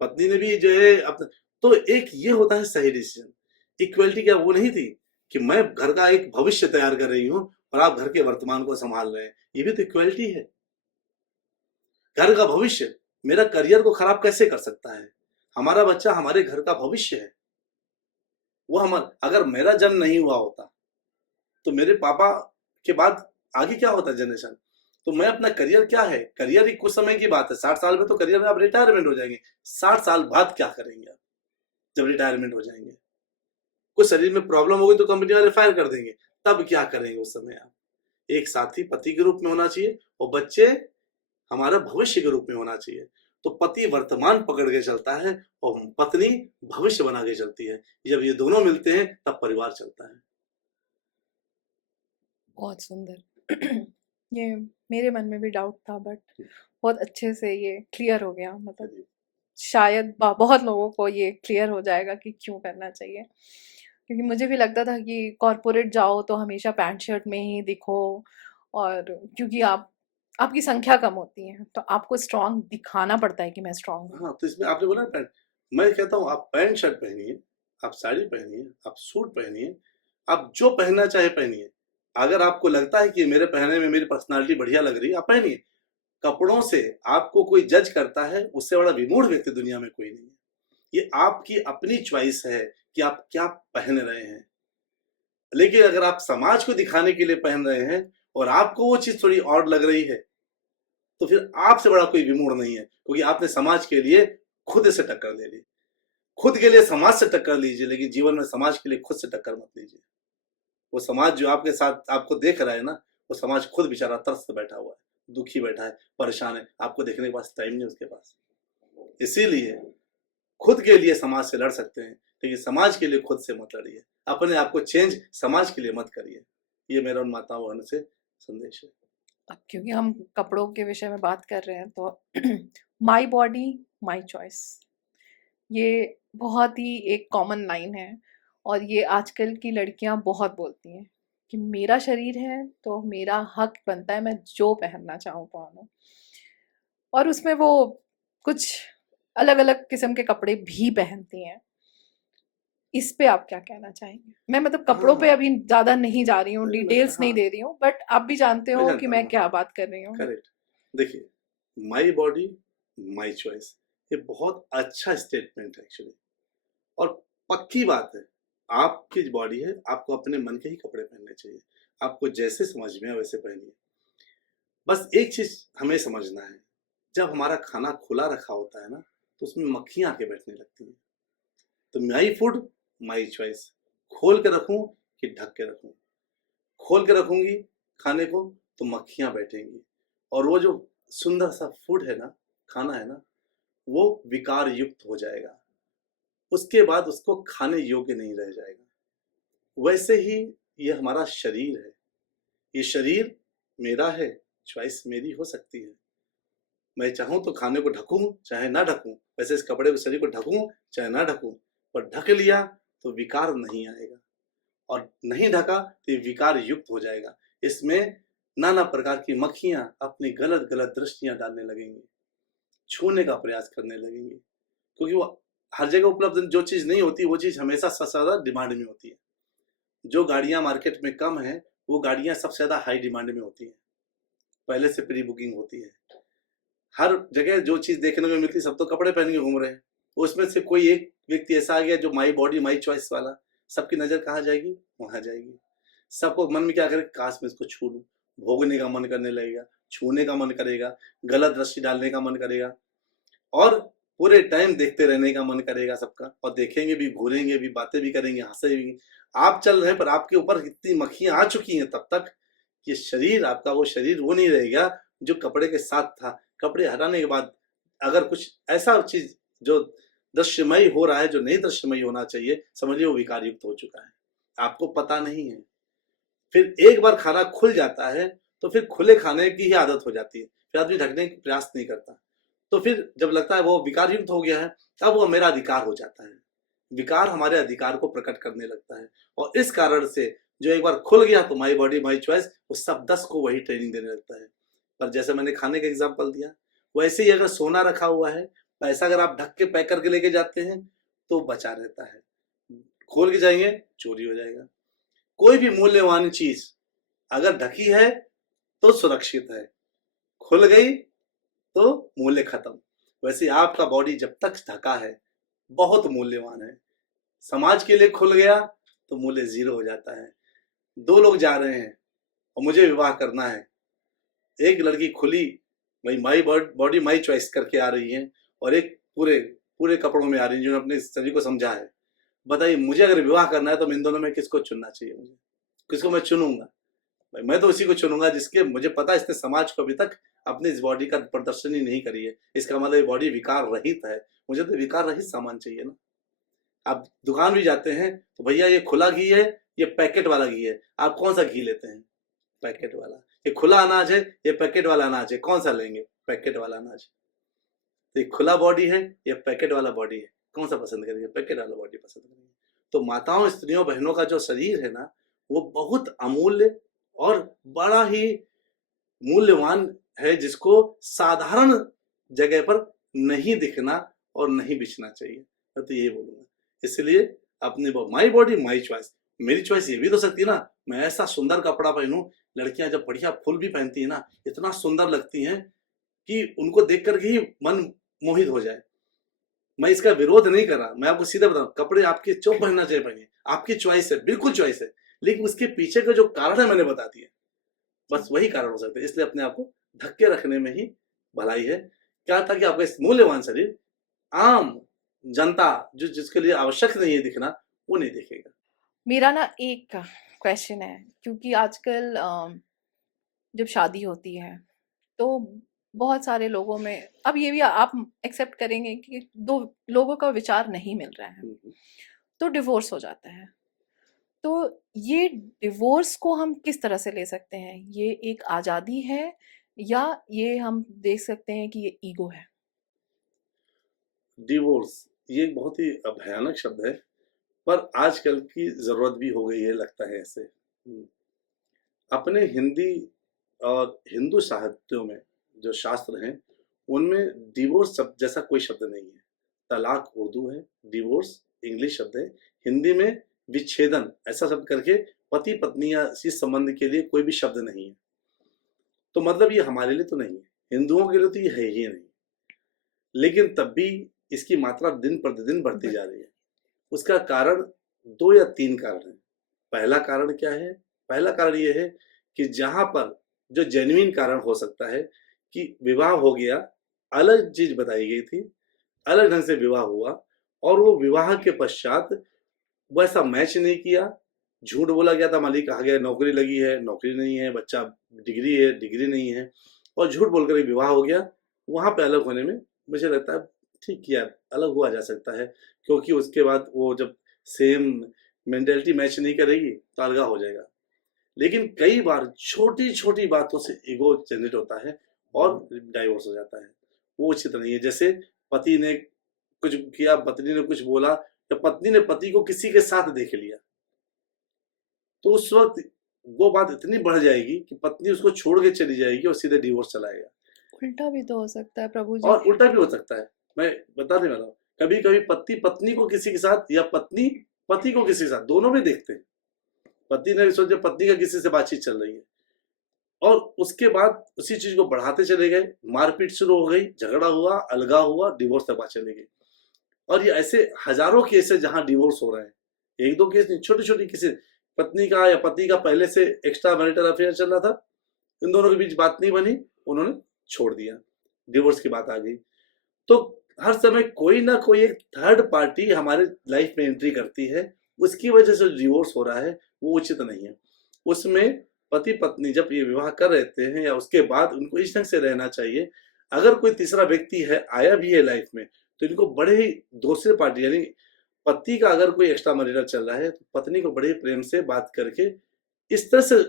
पत्नी ने भी जो है अपना। तो एक ये होता है सही डिसीजन। इक्वलिटी क्या वो नहीं थी कि मैं घर का एक भविष्य तैयार कर रही हूँ और आप घर के वर्तमान को संभाल रहे हैं, ये भी तो इक्वलिटी है। घर का भविष्य मेरा करियर को खराब कैसे कर सकता है? हमारा बच्चा हमारे घर का भविष्य है। वो हमारा, अगर मेरा जन्म नहीं हुआ होता तो मेरे पापा के बाद आगे क्या होता जनरेशन? तो मैं अपना करियर क्या है, करियर ही कुछ समय की बात है, 60 साल में तो करियर में आप रिटायरमेंट हो जाएंगे। 60 साल बाद क्या करेंगे आप जब रिटायरमेंट हो जाएंगे? कुछ शरीर में प्रॉब्लम होगी तो कंपनी वाले फायर कर देंगे, तब क्या करेंगे उस समय आप? एक साथी पति के रूप में होना चाहिए और बच्चे हमारा भविष्य के रूप में होना चाहिए। तो पति वर्तमान पकड़ के चलता है और पत्नी भविष्य बना के चलती है। जब ये दोनों मिलते हैं तब परिवार चलता है। बहुत सुंदर। ये मेरे मन में भी डाउट था, बट बहुत अच्छे से ये क्लियर हो गया। मतलब शायद बहुत लोगों को ये क्लियर हो जाएगा कि क्यों करना चाहिए, क्योंकि मुझे भी लगता था कि कॉर्पोरेट जाओ तो हमेशा पैंट शर्ट में ही दिखो, और क्योंकि आपकी संख्या कम होती है तो आपको स्ट्रांग दिखाना पड़ता है कि मैं स्ट्रांग हूँ। हाँ, तो इसमें आपने बोला पैंट, मैं कहता हूँ आप पैंट शर्ट पहनिए, आप साड़ी पहनिए, आप सूट पहनिए, आप जो पहनना चाहे पहनिए। अगर आपको लगता है कि मेरे पहनने में मेरी पर्सनालिटी बढ़िया लग रही है, आप पहनिए। कपड़ों से आपको कोई जज करता है, उससे बड़ा विमूढ़ व्यक्ति दुनिया में कोई नहीं है। ये आपकी अपनी चॉइस है कि आप क्या पहन रहे हैं। लेकिन अगर आप समाज को दिखाने के लिए पहन रहे हैं और आपको वो चीज थोड़ी ऑड लग रही है तो फिर आपसे बड़ा कोई विमूढ़ नहीं है, क्योंकि आपने समाज के लिए खुद से टक्कर ले ली। खुद के लिए समाज से टक्कर लीजिए, लेकिन जीवन में समाज के लिए खुद से टक्कर मत लीजिए। वो समाज जो आपके साथ आपको देख रहा है ना, वो समाज खुद बेचारा तरस से बैठा हुआ है, दुखी बैठा है, परेशान है, आपको देखने के पास टाइम नहीं उसके पास। इसीलिए खुद के लिए समाज से लड़ सकते हैं, लेकिन समाज के लिए खुद से मत लड़िए। अपने आप को चेंज समाज के लिए मत करिए। ये मेरा उन माताओं बहनों से संदेश है। अब क्योंकि हम कपड़ों के विषय में बात कर रहे हैं तो माई बॉडी माई चॉइस, ये बहुत ही एक कॉमन लाइन है, और ये आजकल की लड़कियां बहुत बोलती हैं कि मेरा शरीर है तो मेरा हक बनता है मैं जो पहनना चाहूँ पहनूं, और उसमें वो कुछ अलग अलग किस्म के कपड़े भी पहनती हैं। इस पे आप क्या कहना चाहेंगे? मैं मतलब कपड़ों पे हाँ, अभी ज्यादा नहीं जा रही हूँ, नहीं, डिटेल्स नहीं हाँ, दे रही हूँ, बट आप भी जानते मैं हो जानता कि हूँ, मैं हाँ, क्या बात कर रही हूँ। करेक्ट। देखिए, माई बॉडी माई चॉइस, ये बहुत अच्छा स्टेटमेंट है एक्चुअली, और पक्की बात है। आपकी बॉडी है, आपको अपने मन के ही कपड़े पहनने चाहिए, आपको जैसे समझ में आए वैसे पहनिए। बस एक चीज हमें समझना है, जब हमारा खाना खुला रखा होता है ना तो उसमें मक्खियां आके बैठने लगती हैं। तो माई फूड माई चॉइस, खोल के रखूं कि ढक के रखूं? खोल के रखूंगी खाने को तो मक्खियां बैठेंगी, और वो जो सुंदर सा फूड है ना खाना है ना, वो विकार युक्त हो जाएगा, उसके बाद उसको खाने योग्य नहीं रह जाएगा। वैसे ही ये हमारा शरीर है, ये शरीर मेरा है, चॉइस मेरी हो सकती है। मैं चाहूं तो खाने को ढकूं, चाहे ना ढकूं। वैसे इस कपड़े को, शरीर को ढकूं चाहे ना ढकूं, पर ढक लिया तो विकार नहीं आएगा, और नहीं ढका तो ये विकार युक्त हो जाएगा। इसमें नाना प्रकार की मक्खियां अपनी गलत गलत दृष्टियां डालने लगेंगी, छूने का प्रयास करने लगेंगी, क्योंकि वो हर जगह उपलब्ध जो चीज नहीं होती वो चीज हमेशा सबसे ज्यादा डिमांड में होती है। जो गाड़ियां मार्केट में कम है वो गाड़ियां सबसे ज्यादा हाई डिमांड में होती है, पहले से प्री बुकिंग होती है। हर जगह जो चीज देखने को मिलती है, सब तो कपड़े पहन के घूम रहे हैं, उसमें से कोई एक व्यक्ति ऐसा आ गया जो माई बॉडी माई चॉइस वाला, सबकी नजर कहाँ जाएगी, वहां जाएगी। सबको मन में क्या करे, काश मैं इसको छू लूं, भोगने का मन करने लगेगा, छूने का मन करेगा, गलत दृष्टि डालने का मन करेगा, और पूरे टाइम देखते रहने का मन करेगा सबका, और देखेंगे भी, भूलेंगे भी, बातें भी करेंगे, हंसेंगे भी। आप चल रहे हैं पर आपके ऊपर इतनी मक्खियां आ चुकी हैं तब तक, ये शरीर आपका वो शरीर वो नहीं रहेगा जो कपड़े के साथ था। कपड़े हटाने के बाद अगर कुछ ऐसा चीज जो दृश्यमयी हो रहा है, जो नहीं दृश्यमयी होना चाहिए, समझिए वो विकार युक्त हो चुका है, आपको पता नहीं है। फिर एक बार खाना खुल जाता है तो फिर खुले खाने की ही आदत हो जाती है, फिर आदमी ढकने का प्रयास नहीं करता। तो फिर जब लगता है वो विकार युक्त हो गया है, तब वो मेरा अधिकार हो जाता है। विकार हमारे अधिकार को प्रकट करने लगता है, और इस कारण से जो एक बार खुल गया तो माई बॉडी माई चॉइस, वो सब 10 को वही ट्रेनिंग देने लगता है। पर जैसे मैंने खाने का एग्जांपल दिया, वैसे ही अगर सोना रखा हुआ है, पैसा अगर आप ढक के पैक करके लेके जाते हैं तो बचा रहता है, खोल के जाएंगे चोरी हो जाएगा। कोई भी मूल्यवान चीज अगर ढकी है तो सुरक्षित है, खुल गई तो मूल्य खत्म। वैसे आपका बॉडी जब तक ढका है बहुत मूल्यवान है, समाज के लिए खुल गया तो मूल्य 0 हो जाता है। 2 लोग जा रहे हैं और मुझे विवाह करना है, एक लड़की खुली भाई माई बॉडी माई चॉइस करके आ रही है, और एक पूरे पूरे कपड़ों में आ रही है जिन्होंने अपने शरीर को समझा है। बताइए, मुझे अगर विवाह करना है तो इन दोनों में किसको चुनना चाहिए? मुझे किसको मैं चुनूंगा? भाई मैं तो उसी को चुनूंगा जिसके मुझे पता है इसने समाज को अभी तक अपनी इस बॉडी का प्रदर्शन ही नहीं करी है, इसका मतलब ये बॉडी विकार रहित है। मुझे तो विकार रहित सामान चाहिए ना। आप दुकान भी जाते हैं तो भैया ये खुला घी है, ये पैकेट वाला घी है, आप कौन सा घी लेते हैं? पैकेट वाला। ये खुला अनाज है, ये पैकेट वाला अनाज है, कौन सा लेंगे? पैकेट वाला अनाज। तो ये खुला बॉडी है, ये पैकेट वाला बॉडी है, कौन सा पसंद करेंगे? पैकेट वाला बॉडी पसंद करेंगे। तो माताओं, स्त्रियों, बहनों का जो शरीर है ना, वो बहुत अमूल्य और बड़ा ही मूल्यवान है, जिसको साधारण जगह पर नहीं दिखना और नहीं बिछना चाहिए। मैं तो यही बोलूंगा। इसलिए अपनी माई बॉडी माई चॉइस। मेरी चॉइस ये भी तो सकती है ना, मैं ऐसा सुंदर कपड़ा पहनूं, लड़कियां जब बढ़िया फुल भी पहनती है ना, इतना सुंदर लगती हैं कि उनको देख करके ही मन मोहित हो जाए। मैं इसका विरोध नहीं कर रहा, मैं आपको सीधा बताऊं, कपड़े आपके जो पहनना चाहिए पहनिए, आपकी चॉइस है, बिल्कुल चॉइस है, लेकिन उसके पीछे का जो कारण है मैंने बता दिया, बस वही कारण हो सकते हैं। इसलिए अपने आप को ढक के रखने में ही भलाई है। क्या था कि आपका इस मूल्यवान शरीर आम जनता जो जिसके लिए आवश्यक नहीं है दिखना, वो नहीं दिखेगा। मेरा ना एक क्वेश्चन है, क्योंकि आजकल जब शादी होती है तो बहुत सारे लोगों में, अब ये भी आप एक्सेप्ट करेंगे कि 2 लोगों का विचार नहीं मिल रहा है तो डिवोर्स हो जाता है। तो ये डिवोर्स को हम किस तरह से ले सकते हैं? ये एक आज़ादी है या ये हम देख सकते हैं कि ये ईगो है? डिवोर्स ये एक बहुत ही भयानक शब्द है, पर आजकल की जरूरत भी हो गई है, लगता है ऐसे। अपने हिंदी और हिंदू साहित्यों में जो शास्त्र हैं, उनमें डिवोर्स शब्द जैसा कोई शब्द नहीं है। तलाक उर्दू है, डिवोर्स इंग्लिश शब्द है, हिंदी में विच्छेदन ऐसा शब्द करके पति पत्नी या इस संबंध के लिए कोई भी शब्द नहीं है। तो मतलब ये हमारे लिए तो नहीं है, हिंदुओं के लिए तो ये है ही नहीं, लेकिन तब भी इसकी मात्रा दिन प्रतिदिन बढ़ती जा रही है। उसका कारण 2 या 3 कारण है। पहला कारण क्या है? पहला कारण ये है कि जहां पर जो जेन्युइन कारण हो सकता है कि विवाह हो गया, अलग चीज बताई गई थी, अलग ढंग से विवाह हुआ, और वो विवाह के पश्चात वैसा मैच नहीं किया, झूठ बोला गया था, मालिक कहा गया नौकरी लगी है, नौकरी नहीं है, बच्चा डिग्री है, डिग्री नहीं है, और झूठ बोलकर विवाह हो गया, वहां पे अलग होने में मुझे लगता है ठीक किया, अलग हुआ जा सकता है, क्योंकि उसके बाद वो जब सेम मेंटेलिटी मैच नहीं करेगी तो अलगा हो जाएगा। लेकिन कई बार छोटी छोटी बातों से ईगो जनरेट होता है और डाइवोर्स हो जाता है, वो उचित नहीं है। जैसे पति ने कुछ किया, पत्नी ने कुछ बोला, या पत्नी ने पति को किसी के साथ देख लिया, तो उस वक्त वो बात इतनी बढ़ जाएगी कि पत्नी उसको छोड़ के चली जाएगी और सीधे डिवोर्स चलाएगा। उल्टा भी तो हो सकता है प्रभु जी। और उल्टा भी हो सकता है, मैं बताने वाला हूँ। कभी कभी पति पत्नी को किसी के साथ, या पत्नी पति को किसी के साथ, दोनों में देखते हैं। पति ने सोचा पत्नी का किसी से बातचीत चल रही है, और उसके बाद उसी चीज को बढ़ाते चले गए, मारपीट शुरू हो गई, झगड़ा हुआ, अलगा हुआ, डिवोर्स तक बात चली गई। और ये ऐसे हजारों केस है जहां डिवोर्स हो रहे हैं, एक दो केस नहीं, छोटी छोटी केस। पत्नी का या पति का पहले से एक्स्ट्रा मैरिटल अफेयर चल रहा था, इन दोनों के बीच बात नहीं बनी, उन्होंने छोड़ दिया, डिवोर्स की बात आ गई। तो हर समय कोई ना कोई एक थर्ड पार्टी हमारे लाइफ में एंट्री करती है, उसकी वजह से डिवोर्स हो रहा है, वो उचित नहीं है। उसमें पति पत्नी जब ये विवाह कर रहते हैं या उसके बाद उनको इस ढंग से रहना चाहिए। अगर कोई तीसरा व्यक्ति है, आया भी है लाइफ में, तो इनको बड़े ही दूसरे पार्टी, यानी पति का अगर कोई एक्स्ट्रा मैरिटल चल रहा है तो पत्नी को बड़े प्रेम से बात करके इस तरह से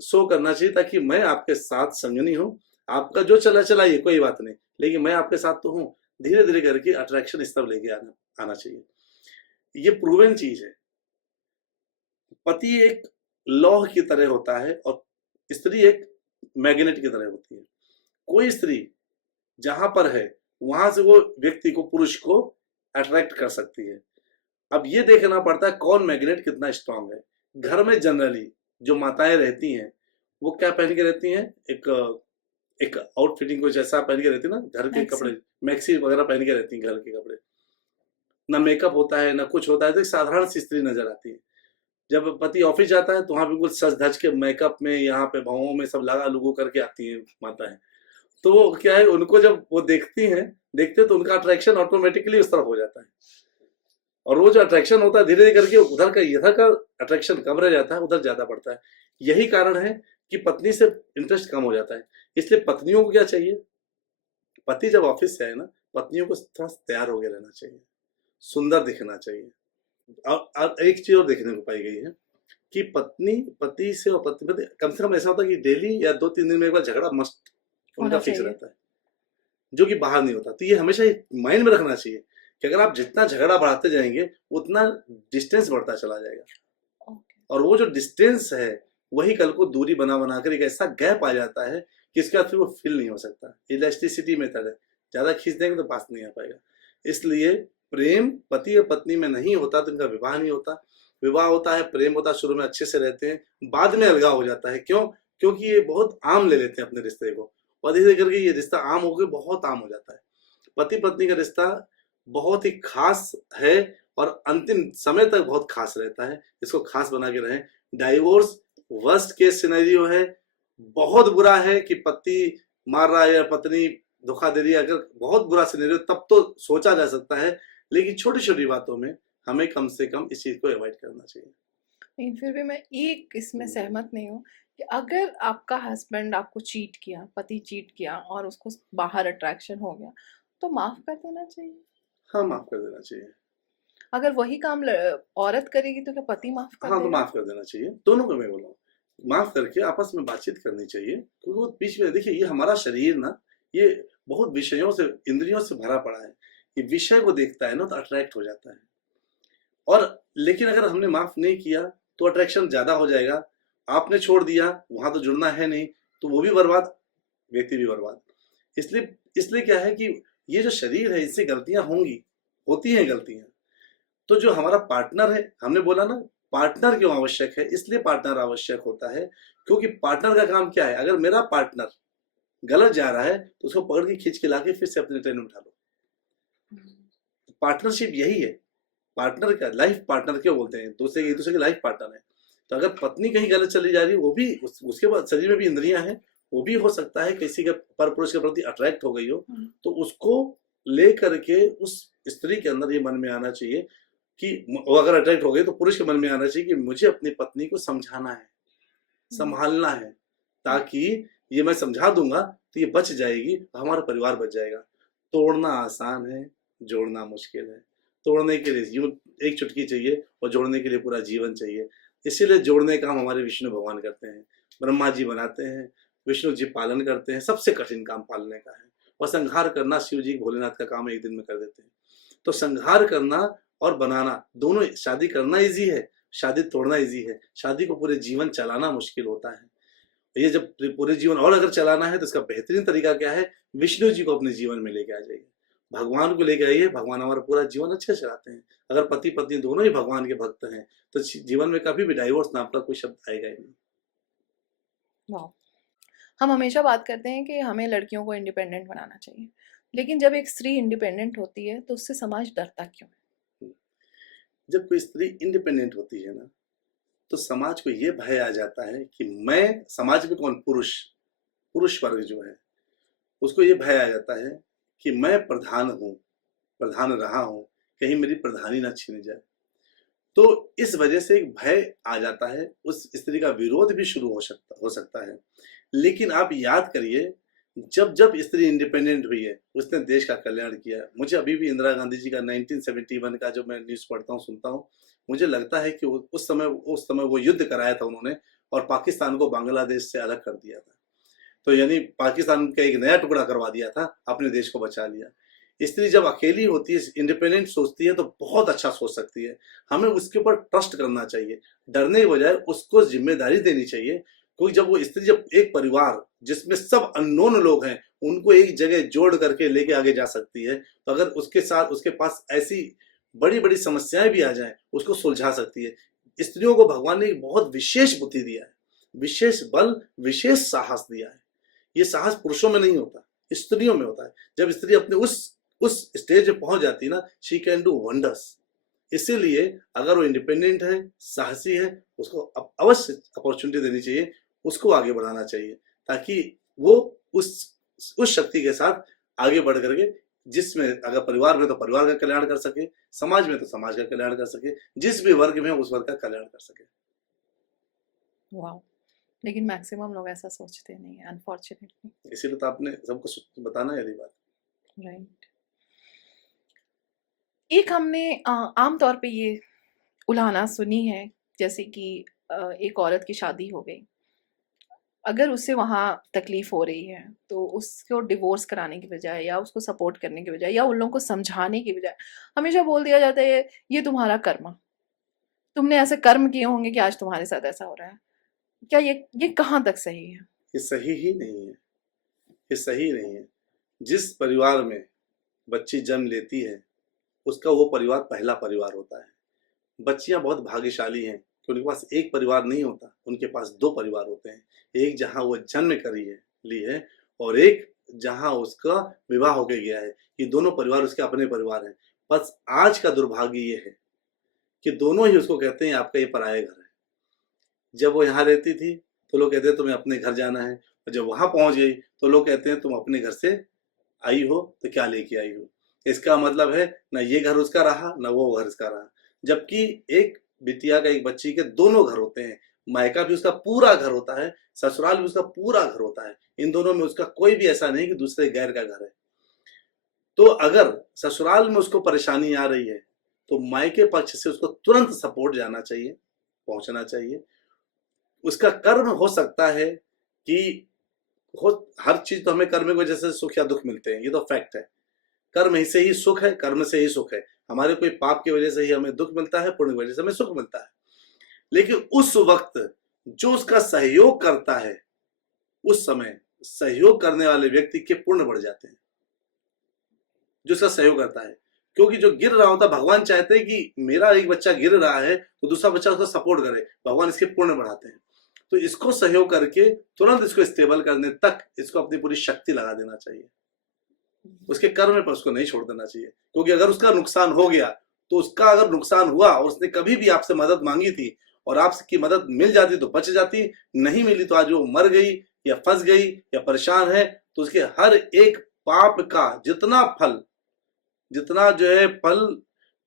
शो करना चाहिए ताकि मैं आपके साथ संगनी हूँ, आपका जो चला चलाइए, कोई बात नहीं, लेकिन मैं आपके साथ तो हूँ। धीरे धीरे करके अट्रैक्शन इस तरफ लेके आना चाहिए। ये प्रूवन चीज है। पति एक लौह की तरह होता है और स्त्री एक मैग्नेट की तरह होती है। कोई स्त्री जहां पर है वहां से वो व्यक्ति को, पुरुष को अट्रैक्ट कर सकती है। अब ये देखना पड़ता है कौन मैग्नेट कितना स्ट्रांग है। घर में जनरली जो माताएं रहती हैं वो क्या पहन के रहती हैं, एक आउटफिटिंग कुछ ऐसा पहन के रहती है ना, घर के कपड़े, मैक्सी वगैरह पहन के रहती हैं, घर के कपड़े, ना मेकअप होता है ना कुछ होता है, तो एक साधारण सी स्त्री नजर आती है। जब पति ऑफिस जाता है तो वहां बिल्कुल सज धज के मेकअप में, यहाँ पे भावों में सब लगा लुगू करके आती है माताएं। तो वो क्या है, उनको जब वो देखते तो उनका अट्रैक्शन ऑटोमेटिकली उस तरफ हो जाता है, और वो जो अट्रैक्शन होता है धीरे धीरे करके इधर का अट्रैक्शन कम रह जाता है, उधर ज्यादा पड़ता है। यही कारण है कि पत्नी से इंटरेस्ट कम हो जाता है। इसलिए पत्नियों को क्या चाहिए, पति जब ऑफिस से आए ना, पत्नियों को थोड़ा तैयार होकर रहना चाहिए, सुंदर दिखना चाहिए। अब एक चीज और देखने को पाई गई है कि पत्नी पति से और पति कम से कम ऐसा होता है कि डेली या 2-3 दिन में एक बार झगड़ा मस्ट उनका फिक्स रहता है, जो कि बाहर नहीं होता। तो ये हमेशा माइंड में रखना चाहिए कि अगर आप जितना झगड़ा बढ़ाते जाएंगे उतना डिस्टेंस बढ़ता चला जाएगा, और वो जो डिस्टेंस है वही कल को दूरी बना बना कर एक ऐसा गैप आ जाता है कि इसके बाद फिर वो फिल नहीं हो सकता। इलास्टिसिटी मेथड है, ज्यादा खींच देंगे तो पास नहीं आ पाएगा। इसलिए प्रेम पति और पत्नी में नहीं होता तो इनका विवाह नहीं होता। विवाह होता है, प्रेम होता है, शुरू में अच्छे से रहते हैं, बाद में अलगाव हो जाता है। क्यों? क्योंकि ये बहुत आम ले लेते हैं अपने रिश्ते को, और धीरे करके ये रिश्ता आम होकर बहुत आम हो जाता है। पति पत्नी का रिश्ता बहुत ही खास है और अंतिम समय तक बहुत खास रहता है, इसको खास बना के रहें। डाइवोर्स वर्स्ट केस सिनेरियो है, बहुत बुरा है कि पति मार रहा है या पत्नी धोखा दे रही है, अगर बहुत बुरा सिनेरियो तब तो सोचा जा सकता है, लेकिन छोटी छोटी बातों में हमें कम से कम इस चीज को अवॉइड करना चाहिए। लेकिन फिर भी मैं एक इसमें सहमत नहीं हूँ कि अगर आपका हस्बैंड आपको चीट किया, पति चीट किया और उसको बाहर अट्रैक्शन हो गया, तो माफ कर देना चाहिए। हाँ, माफ कर देना चाहिए। अगर वही काम औरत करेगी तो क्या पति माफ कर हाँ, तो देगा? माफ कर देना चाहिए, दोनों को मैं बोला हूँ, माफ करके आपस में बातचीत करनी चाहिए। क्योंकि वो बीच में देखिए, ये हमारा शरीर ना, ये बहुत विषयों से, इंद्रियों से भरा पड़ा है। ये विषय को देखता है ना तो अट्रैक्ट हो जाता है, और लेकिन अगर हमने माफ नहीं किया तो अट्रैक्शन ज्यादा हो जाएगा। आपने छोड़ दिया, वहां तो जुड़ना है नहीं, तो वो भी बर्बाद, व्यक्ति भी बर्बाद। इसलिए क्या है कि ये जो शरीर है इससे गलतियां होती हैं गलतियां। तो जो हमारा पार्टनर है, हमने बोला ना पार्टनर क्यों आवश्यक है, इसलिए पार्टनर आवश्यक होता है क्योंकि पार्टनर का काम क्या है, अगर मेरा पार्टनर गलत जा रहा है तो उसको पकड़ के खींच के लाके फिर से अपने ट्रेन में उठा लो। पार्टनरशिप यही है। पार्टनर का लाइफ पार्टनर क्यों बोलते हैं, एक दूसरे के लाइफ पार्टनर है। तो अगर पत्नी कहीं गलत चली जा रही है, वो भी उसके बाद शरीर में भी इंद्रियां हैं, वो भी हो सकता है किसी के पर पुरुष के प्रति अट्रैक्ट हो गई हो, तो उसको ले करके उस स्त्री के अंदर ये मन में आना चाहिए कि वो अगर अट्रैक्ट हो गई तो पुरुष के मन में आना चाहिए कि मुझे अपनी पत्नी को समझाना है, संभालना है, ताकि ये मैं समझा दूंगा तो ये बच जाएगी, हमारा परिवार बच जाएगा। तोड़ना आसान है, जोड़ना मुश्किल है। तोड़ने के लिए यूं एक चुटकी चाहिए और जोड़ने के लिए पूरा जीवन चाहिए। इसीलिए जोड़ने का काम हमारे विष्णु भगवान करते हैं, ब्रह्मा जी बनाते हैं, विष्णु जी पालन करते हैं। सबसे कठिन काम पालने का है, और संहार करना शिव जी भोलेनाथ का काम एक दिन में कर देते हैं। तो संहार करना और बनाना दोनों, शादी करना इजी है, शादी तोड़ना इजी है। शादी को पूरे जीवन चलाना मुश्किल होता है। ये जब पूरे जीवन और अगर चलाना है तो इसका बेहतरीन तरीका क्या है, विष्णु जी को अपने जीवन में लेके आ जाइए, भगवान को लेके आइए, भगवान हमारा पूरा जीवन अच्छे से चलाते हैं। अगर पति पत्नी दोनों ही भगवान के भक्त हैं तो जीवन में कभी भी डाइवोर्स नाम का कोई शब्द आएगा ही नहीं। वाह! हम हमेशा बात करते हैं कि हमें लड़कियों को इंडिपेंडेंट बनाना चाहिए, लेकिन जब एक स्त्री इंडिपेंडेंट होती है तो उससे समाज डरता क्यों है? जब कोई स्त्री इंडिपेंडेंट होती है ना, तो समाज को ये भय आ जाता है कि मैं, समाज में कौन, पुरुष वर्ग जो है उसको ये भय आ जाता है कि मैं प्रधान हूँ, प्रधान रहा हूँ, कहीं मेरी प्रधानी ना छीन जाए। तो इस वजह से एक भय आ जाता है, उस स्त्री का विरोध भी शुरू हो सकता है। लेकिन आप याद करिए, जब जब स्त्री इंडिपेंडेंट हुई है उसने देश का कल्याण किया है। मुझे अभी भी इंदिरा गांधी जी का 1971 का जो मैं न्यूज़ पढ़ता हूँ, सुनता हूँ, मुझे लगता है कि उस समय वो युद्ध कराया था उन्होंने और पाकिस्तान को बांग्लादेश से अलग कर दिया था। तो यानी पाकिस्तान का एक नया टुकड़ा करवा दिया था, अपने देश को बचा लिया। स्त्री जब अकेली होती है, इंडिपेंडेंट सोचती है तो बहुत अच्छा सोच सकती है। हमें उसके ऊपर ट्रस्ट करना चाहिए, डरने के बजाय उसको जिम्मेदारी देनी चाहिए। क्योंकि जब वो स्त्री, जब एक परिवार जिसमें सब अननोन लोग हैं उनको एक जगह जोड़ करके लेके आगे जा सकती है, तो अगर उसके साथ उसके पास ऐसी बड़ी बड़ी समस्याएं भी आ जाएं उसको सुलझा सकती है। स्त्रियों को भगवान ने एक बहुत विशेष बुद्धि दिया है, विशेष बल, विशेष साहस दिया है। ये साहस पुरुषों में नहीं होता, स्त्रियों में होता है। जब स्त्री अपने उस स्टेज पे पहुंच जाती है ना, शी कैन डू वंडर्स। इसीलिए अगर वो इंडिपेंडेंट है, साहसी है, उसको अवश्य अपॉर्चुनिटी देनी चाहिए, उसको आगे बढ़ाना चाहिए, ताकि वो उस शक्ति के साथ आगे बढ़ करके, जिसमें अगर परिवार में तो परिवार का कल्याण कर सके, समाज में तो समाज का कल्याण कर सके, जिस भी वर्ग में उस वर्ग का कल्याण कर सके। वाह! लेकिन मैक्सिमम लोग ऐसा सोचते नहीं है, अनफॉर्चुनेटली। इसीलिए तो आपने सबको बताना है यही बात। राइट। एक हमने आम तौर पे ये उलाहना सुनी है, जैसे कि एक औरत की शादी हो गई, अगर उससे वहाँ तकलीफ हो रही है तो उसको डिवोर्स कराने की बजाय या उसको सपोर्ट करने की बजाय या उन लोगों को समझाने की बजाय हमेशा बोल दिया जाता है ये तुम्हारा कर्म, तुमने ऐसे कर्म किए होंगे कि आज तुम्हारे साथ ऐसा हो रहा है। क्या ये कहाँ तक सही है? ये सही ही नहीं है, ये सही नहीं है। जिस परिवार में बच्ची जन्म लेती है उसका वो परिवार पहला परिवार होता है। बच्चियां बहुत भाग्यशाली हैं कि उनके पास एक परिवार नहीं होता, उनके पास दो परिवार होते हैं। एक जहां वो जन्म ली है और एक जहां उसका विवाह होके गया है। ये दोनों परिवार उसके अपने परिवार हैं। बस आज का दुर्भाग्य ये है कि दोनों ही उसको कहते हैं आपका ये पराया घर है। जब वो यहाँ रहती थी तो लोग कहते हैं तुम्हें अपने घर जाना है, और जब वहां पहुंच गई तो लोग कहते हैं तुम अपने घर से आई हो तो क्या लेके आई हो। इसका मतलब है ना ये घर उसका रहा ना वो घर उसका रहा। जबकि एक बिटिया का, एक बच्ची के दोनों घर होते हैं। मायका भी उसका पूरा घर होता है, ससुराल भी उसका पूरा घर होता है। इन दोनों में उसका कोई भी ऐसा नहीं कि दूसरे गैर का घर है। तो अगर ससुराल में उसको परेशानी आ रही है तो मायके पक्ष से उसको तुरंत सपोर्ट जाना चाहिए, पहुंचना चाहिए। उसका कर्म हो सकता है कि हर चीज तो हमें कर्म की वजह से सुख या दुख मिलते हैं, ये तो फैक्ट है। कर्म ही से ही सुख है, कर्म से ही सुख है। हमारे कोई पाप की वजह से ही हमें दुख मिलता है, पुण्य की वजह से हमें सुख मिलता है। लेकिन उस वक्त जो उसका सहयोग करता है, उस समय सहयोग करने वाले व्यक्ति के पुण्य बढ़ जाते हैं, जो उसका सहयोग करता है। क्योंकि जो गिर रहा होता, भगवान चाहते हैं कि मेरा एक बच्चा गिर रहा है तो दूसरा बच्चा उसको सपोर्ट करे, भगवान इसके पुण्य बढ़ाते हैं। तो इसको सहयोग करके तुरंत इसको स्टेबल करने तक इसको अपनी पूरी शक्ति लगा देना चाहिए। उसके कर्म पर उसको नहीं छोड़ देना चाहिए। क्योंकि अगर उसका नुकसान हो गया तो उसका अगर नुकसान हुआ और उसने कभी भी आपसे मदद मांगी थी और आपकी मदद मिल जाती तो बच जाती, नहीं मिली तो आज वो मर गई या फंस गई या परेशान है, तो उसके हर एक पाप का जितना फल, जितना जो है फल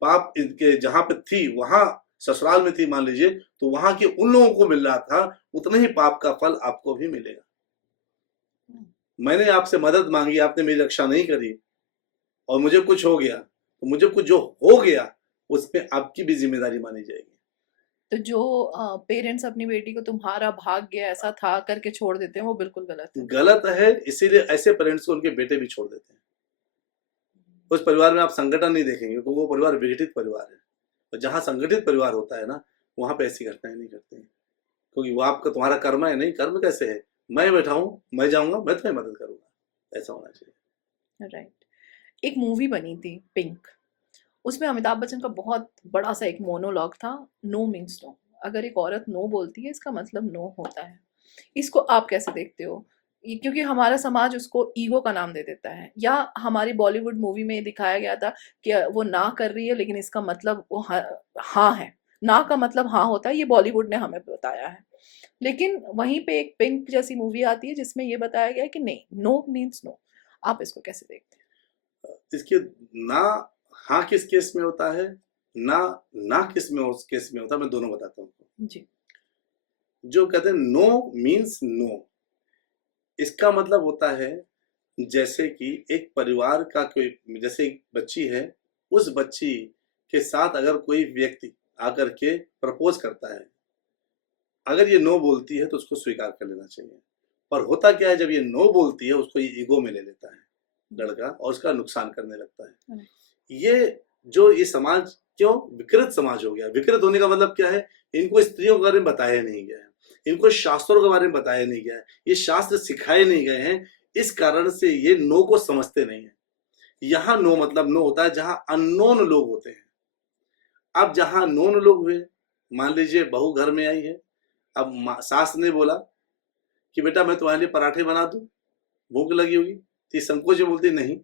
पाप इनके जहां पे थी, वहां ससुराल में थी मान लीजिए, तो वहां के उन लोगों को मिल रहा था, उतना ही पाप का फल आपको भी मिलेगा। मैंने आपसे मदद मांगी, आपने मेरी रक्षा नहीं करी और मुझे कुछ हो गया, तो मुझे कुछ जो हो गया उसमें आपकी भी जिम्मेदारी मानी जाएगी। तो जो पेरेंट्स अपनी बेटी को तुम्हारा भाग गया ऐसा था करके छोड़ देते हैं वो बिल्कुल गलत है। गलत है, इसीलिए ऐसे पेरेंट्स को उनके बेटे भी छोड़ देते हैं। उस परिवार में आप संगठन नहीं देखेंगे क्योंकि वो परिवार विघटित परिवार है, और जहाँ संगठित परिवार होता है ना, वहां पे ऐसी घटनाएं नहीं घटती हैं, क्योंकि वो आपका तुम्हारा कर्म है। नहीं, कर्म कैसे है, मैं बैठा हूँ, मैं जाऊंगा, मैं तुम्हें मदद करूंगा, ऐसा होना चाहिए। राइट। एक मूवी बनी थी पिंक, उसमें अमिताभ बच्चन का बहुत बड़ा सा एक मोनोलॉग था, नो मीन्स नो। अगर एक औरत नो बोलती है इसका मतलब नो होता है। इसको आप कैसे देखते हो? क्योंकि हमारा समाज उसको ईगो का नाम दे देता है, या हमारी बॉलीवुड मूवी में दिखाया गया था कि वो ना कर रही है लेकिन इसका मतलब वो हाँ है। ना का मतलब हाँ होता है, ये बॉलीवुड ने हमें बताया है। लेकिन वहीं पे एक पिंक जैसी मूवी आती है जिसमें ये बताया गया है कि नहीं, नो मीन्स नो। आप इसको कैसे देखते हैं? इसके ना हाँ किस केस में होता है, ना ना किस में उस केस में होता है, मैं दोनों बताता हूँ। जी। जो कहते हैं नो मीन्स नो, इसका मतलब होता है जैसे कि एक परिवार का कोई, जैसे एक बच्ची है, उस बच्ची के साथ अगर कोई व्यक्ति आकर के प्रपोज करता है, अगर ये नो बोलती है तो उसको स्वीकार कर लेना चाहिए। पर होता क्या है, जब ये नो बोलती है उसको ये ईगो में ले लेता है लड़का और उसका नुकसान करने लगता है। ये जो ये समाज क्यों विकृत समाज हो गया, विकृत होने का मतलब क्या है, इनको स्त्रियों के बारे में बताया नहीं गया है, इनको शास्त्रों के बारे में बताया नहीं गया है, ये शास्त्र सिखाए नहीं गए हैं, इस कारण से ये नो को समझते नहीं है। यहाँ नो मतलब नो होता है जहां अननोन लोग होते हैं। अब जहां नोन लोग हुए, मान लीजिए बहू घर में आई है, अब सास ने बोला कि बेटा मैं तुम्हारे लिए पराठे बना दूं, भूख लगी होगी, तो संकोच में बोलती नहीं,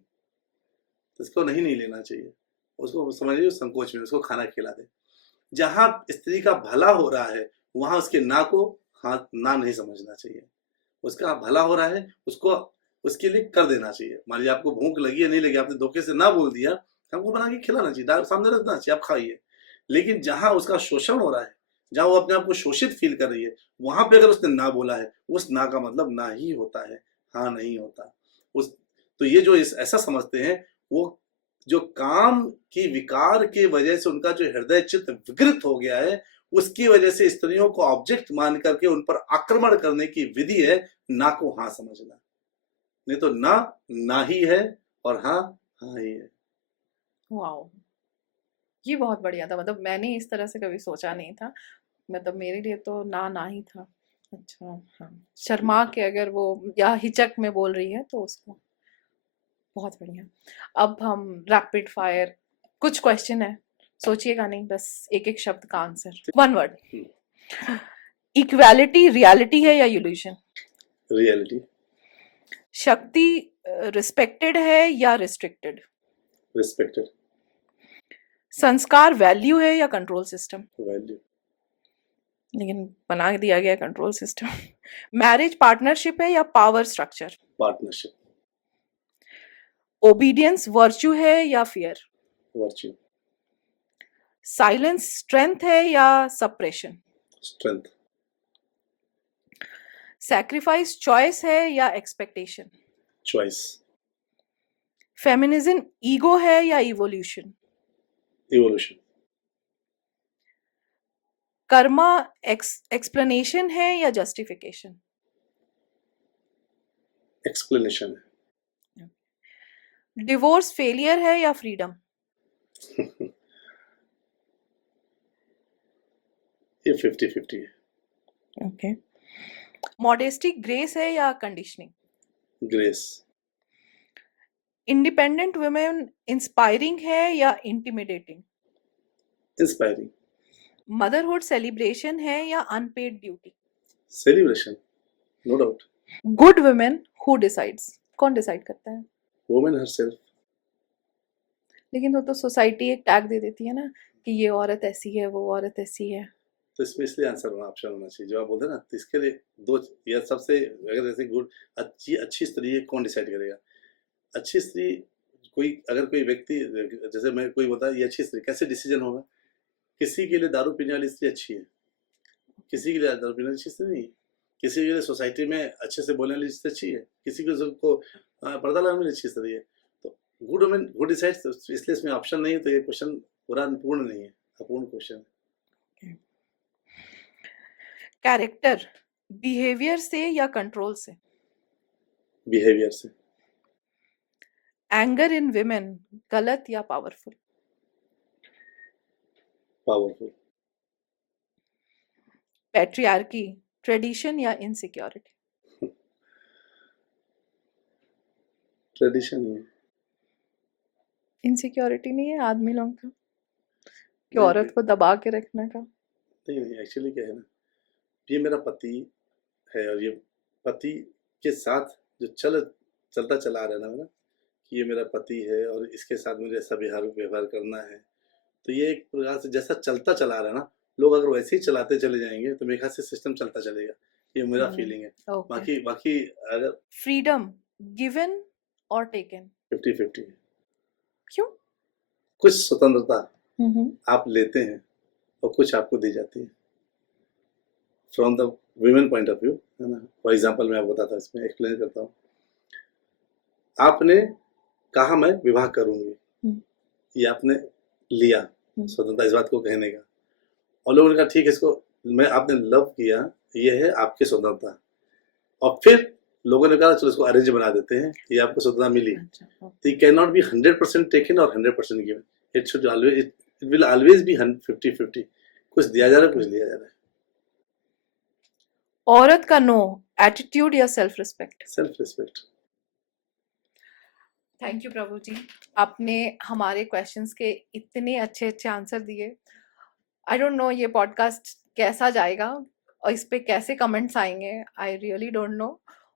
तो इसको नहीं लेना चाहिए, उसको समझिए संकोच में उसको खाना खिला दे। जहां स्त्री का भला हो रहा है वहां उसके ना को हाँ ना नहीं समझना चाहिए, उसका भला हो रहा है उसको उसके लिए कर देना चाहिए। मान लीजिए आपको भूख लगी है, नहीं लगी, आपने धोखे से ना बोल दिया, हमको बना के खिलाना चाहिए, सामने रखना चाहिए, आप खाइए। लेकिन जहां उसका शोषण हो रहा है, जहां वो अपने आप को शोषित फील कर रही है, वहां पे अगर उसने ना बोला है, उस ना का मतलब ना ही होता है, हाँ नहीं होता उस। तो ये जो ऐसा समझते हैं, वो जो काम की विकार की वजह से उनका जो हृदय चित्त विकृत हो गया है, उसकी वजह से स्त्रियों को ऑब्जेक्ट मान करके उन पर आक्रमण करने की विधि है ना को हाँ समझना। नहीं तो ना ना ही है और हाँ हाँ ही है। वाओ, ये बहुत बढ़िया था। मतलब मैंने इस तरह से कभी सोचा नहीं था। मतलब मेरे लिए तो ना ही था। अच्छा। हाँ, शर्मा के अगर वो या हिचक में बोल रही है तो उसको। बहुत बढ़िया। अब हम रैपिड फायर, कुछ क्वेश्चन है, सोचिएगा नहीं, बस एक एक शब्द का answer, one word. Equality reality है या इल्यूजन? रियलिटी। शक्ति रिस्पेक्टेड है या रिस्ट्रिक्टेड? रिस्पेक्टेड। संस्कार वैल्यू है या कंट्रोल सिस्टम? वैल्यू। लेकिन बना दिया गया कंट्रोल सिस्टम। मैरिज पार्टनरशिप है या power structure? Partnership. Obedience virtue है या फियर? वर्च्यू। साइलेंस स्ट्रेंथ है या सप्रेशन? स्ट्रेंथ। सैक्रिफाइस चॉइस है या एक्सपेक्टेशन? चॉइस। फेमिनिज्म ईगो है या इवोल्यूशन? इवोल्यूशन। कर्मा एक्सप्लेनेशन है या जस्टिफिकेशन? एक्सप्लेनेशन है। डिवोर्स फेलियर है या फ्रीडम? ये 50-50 है। ओके। मॉडेस्टी ग्रेस है या conditioning? Grace. Independent women inspiring है या इंटिमिडेटिंग? इंस्पायरिंग। मदरहुड सेलिब्रेशन है या unpaid duty? Celebration, no doubt. Good women who decides, कौन डिसाइड करता है? Women herself. लेकिन वो तो सोसाइटी एक टैग दे देती है ना कि ये औरत ऐसी है, वो औरत ऐसी है। तो इसमें इसलिए आंसर होना ऑप्शन होना चाहिए, जो आप बोलते हैं ना, तो इसके लिए दो या सबसे, अगर जैसे गुड अच्छी स्त्री है, कौन डिसाइड करेगा? अच्छी स्त्री, कोई अगर कोई व्यक्ति, जैसे मैं कोई बोलता है ये अच्छी स्त्री, कैसे डिसीजन होगा? किसी के लिए दारू पीने वाली स्त्री अच्छी है, किसी के लिए दारू पीने वाली अच्छी स्त्री नहीं है। किसी के लिए सोसाइटी में अच्छे से बोलने वाली चीज अच्छी है, किसी को पर्दा लगाने वाली चीज सही है। तो गुड वुमेन गुड डिसाइड, इसलिए इसमें ऑप्शन नहीं है, तो ये क्वेश्चन पूरा पूर्ण नहीं है, अपूर्ण क्वेश्चन है। कैरेक्टर बिहेवियर से या कंट्रोल से? बिहेवियर से। एंगर इन विमेन गलत या पावरफुल? पावरफुल। पैट्रियार्की ट्रेडिशन या इनसिक्योरिटी? ट्रेडिशन है। इनसिक्योरिटी नहीं है आदमी लोग का कि नहीं, औरत को दबा के रखने का? नहीं नहीं, एक्चुअली क्या है ना, ये मेरा पति है और ये पति के साथ जो चलता चला आ रहा है ना मेरा, कि ये मेरा पति है और इसके साथ मुझे ऐसा व्यवहार करना है, तो ये एक प्रकार से जैसा चलता चला रहा है ना, लोग अगर वैसे ही चलाते चले जाएंगे तो मेरे ख्याल से सिस्टम चलता चलेगा, ये मेरा फीलिंग है। ओके। बाकी अगर फ्रीडम गिवन और टेकन? 50-50 है। क्यों? कुछ स्वतंत्रता आप लेते हैं और कुछ आपको दी जाती है, from the women point of view, है ना। फॉर एग्जाम्पल मैं आपको बताता हूँ, इसमें एक्सप्लेन करता हूँ। आपने कहा मैं विवाह करूंगी, ये आपने लिया स्वतंत्रता इस बात को कहने का, और लोगों ने कहा ठीक है, इसको आपने लव किया, ये है आपकी स्वतंत्रता, और फिर लोगों ने कहा चलो इसको अरेंज बना देते हैं, ये आपको स्वतंत्रता मिली। तो ये कैन नॉट बी 100% टेकन और 100% given, it will always be 50-50, कुछ दिया जा रहा है, कुछ लिया जा रहा है। औरत का नो एटीट्यूड या self respect? Self respect. Thank you प्रभु जी, आपने हमारे क्वेश्चंस के इतने अच्छे अच्छे आंसर दिए। आई डोंट नो ये पॉडकास्ट कैसा जाएगा और इस पे कैसे कमेंट्स आएंगे, I really don't know,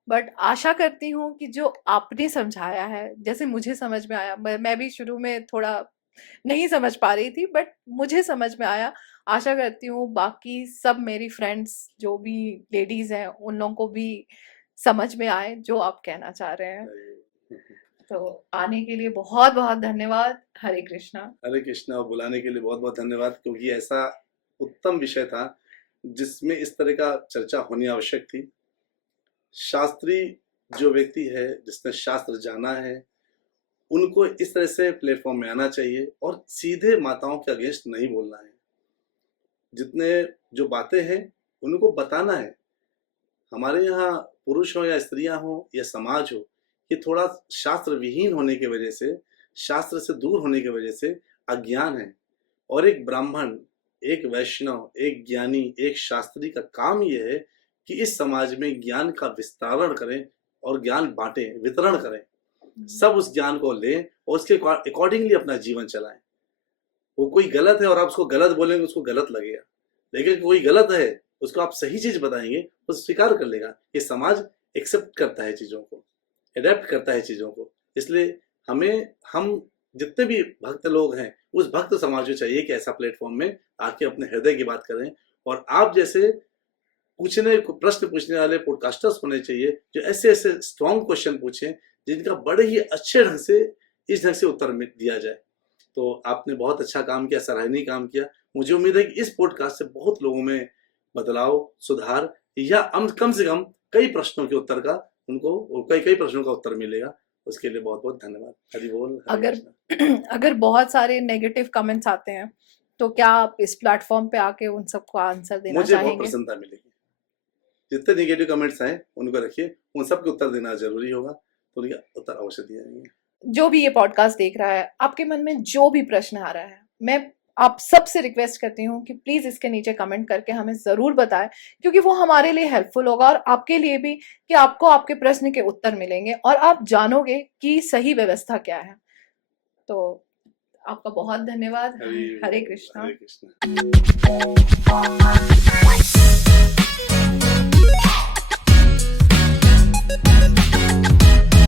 but आशा करती हूँ कि जो आपने समझाया है, जैसे मुझे समझ में आया, मैं भी शुरू में थोड़ा नहीं समझ पा रही थी, बट मुझे समझ में आया। आशा करती हूँ बाकी सब मेरी फ्रेंड्स जो भी लेडीज हैं उन लोगों को भी समझ में आए जो आप कहना चाह रहे हैं। तो आने के लिए बहुत बहुत धन्यवाद। हरे कृष्णा। हरे कृष्णा, और बुलाने के लिए बहुत बहुत धन्यवाद, क्योंकि ऐसा उत्तम विषय था जिसमें इस तरह का चर्चा होनी आवश्यक थी। शास्त्री जो व्यक्ति है, जिसने शास्त्र जाना है, उनको इस तरह से प्लेटफॉर्म में आना चाहिए और सीधे माताओं के अगेंस्ट नहीं बोलना है। जितने जो बातें हैं उनको बताना है। हमारे यहाँ पुरुष हो या स्त्रियां हो या समाज हो, ये थोड़ा शास्त्र विहीन होने की वजह से, शास्त्र से दूर होने की वजह से अज्ञान है। और एक ब्राह्मण, एक वैष्णव, एक ज्ञानी, एक शास्त्री का काम ये है कि इस समाज में ज्ञान का विस्तारण करें और ज्ञान बांटें, वितरण करें। सब उस ज्ञान को लें और उसके अकॉर्डिंगली अपना जीवन चलाएं। वो कोई गलत है और आप उसको गलत बोलेंगे, उसको गलत लगेगा, लेकिन कोई गलत है उसको आप सही चीज बताएंगे तो स्वीकार कर लेगा। ये समाज एक्सेप्ट करता है चीजों को, एडेप्ट करता है चीजों को। इसलिए हम जितने भी भक्त लोग हैं, उस भक्त समाज को चाहिए कि ऐसा प्लेटफॉर्म में आके अपने हृदय की बात करें। और आप जैसे प्रश्न पूछने वाले पॉडकास्टर्स होने चाहिए जो ऐसे ऐसे स्ट्रॉन्ग क्वेश्चन पूछें जिनका बड़े ही अच्छे ढंग से इस ढंग से उत्तर दिया जाए। तो आपने बहुत अच्छा काम किया, सराहनीय काम किया। मुझे उम्मीद है कि इस पॉडकास्ट से बहुत लोगों में बदलाव, सुधार या कम से कम कई प्रश्नों के उत्तर का उनको कई प्रश्नों का उत्तर मिलेगा। उसके लिए बहुत बहुत धन्यवाद। हरि बोल। अगर बहुत सारे नेगेटिव कमेंट्स आते हैं तो क्या आप इस प्लेटफॉर्म पे आके उन सबको आंसर देना मुझे चाहेंगे? बहुत प्रसन्नता मिलेगी। जितने नेगेटिव कमेंट्स आए उनको रखिए, उन सबके उत्तर देना जरूरी होगा, तो उनके उत्तर अवश्य दिए जाएंगे। जो भी ये पॉडकास्ट देख रहा है, आपके मन में जो भी प्रश्न आ रहा है, मैं आप सबसे रिक्वेस्ट करती हूँ कि प्लीज इसके नीचे कमेंट करके हमें जरूर बताएं, क्योंकि वो हमारे लिए हेल्पफुल होगा और आपके लिए भी, कि आपको आपके प्रश्न के उत्तर मिलेंगे और आप जानोगे कि सही व्यवस्था क्या है। तो आपका बहुत धन्यवाद। हरे कृष्णा। हरे कृष्णा।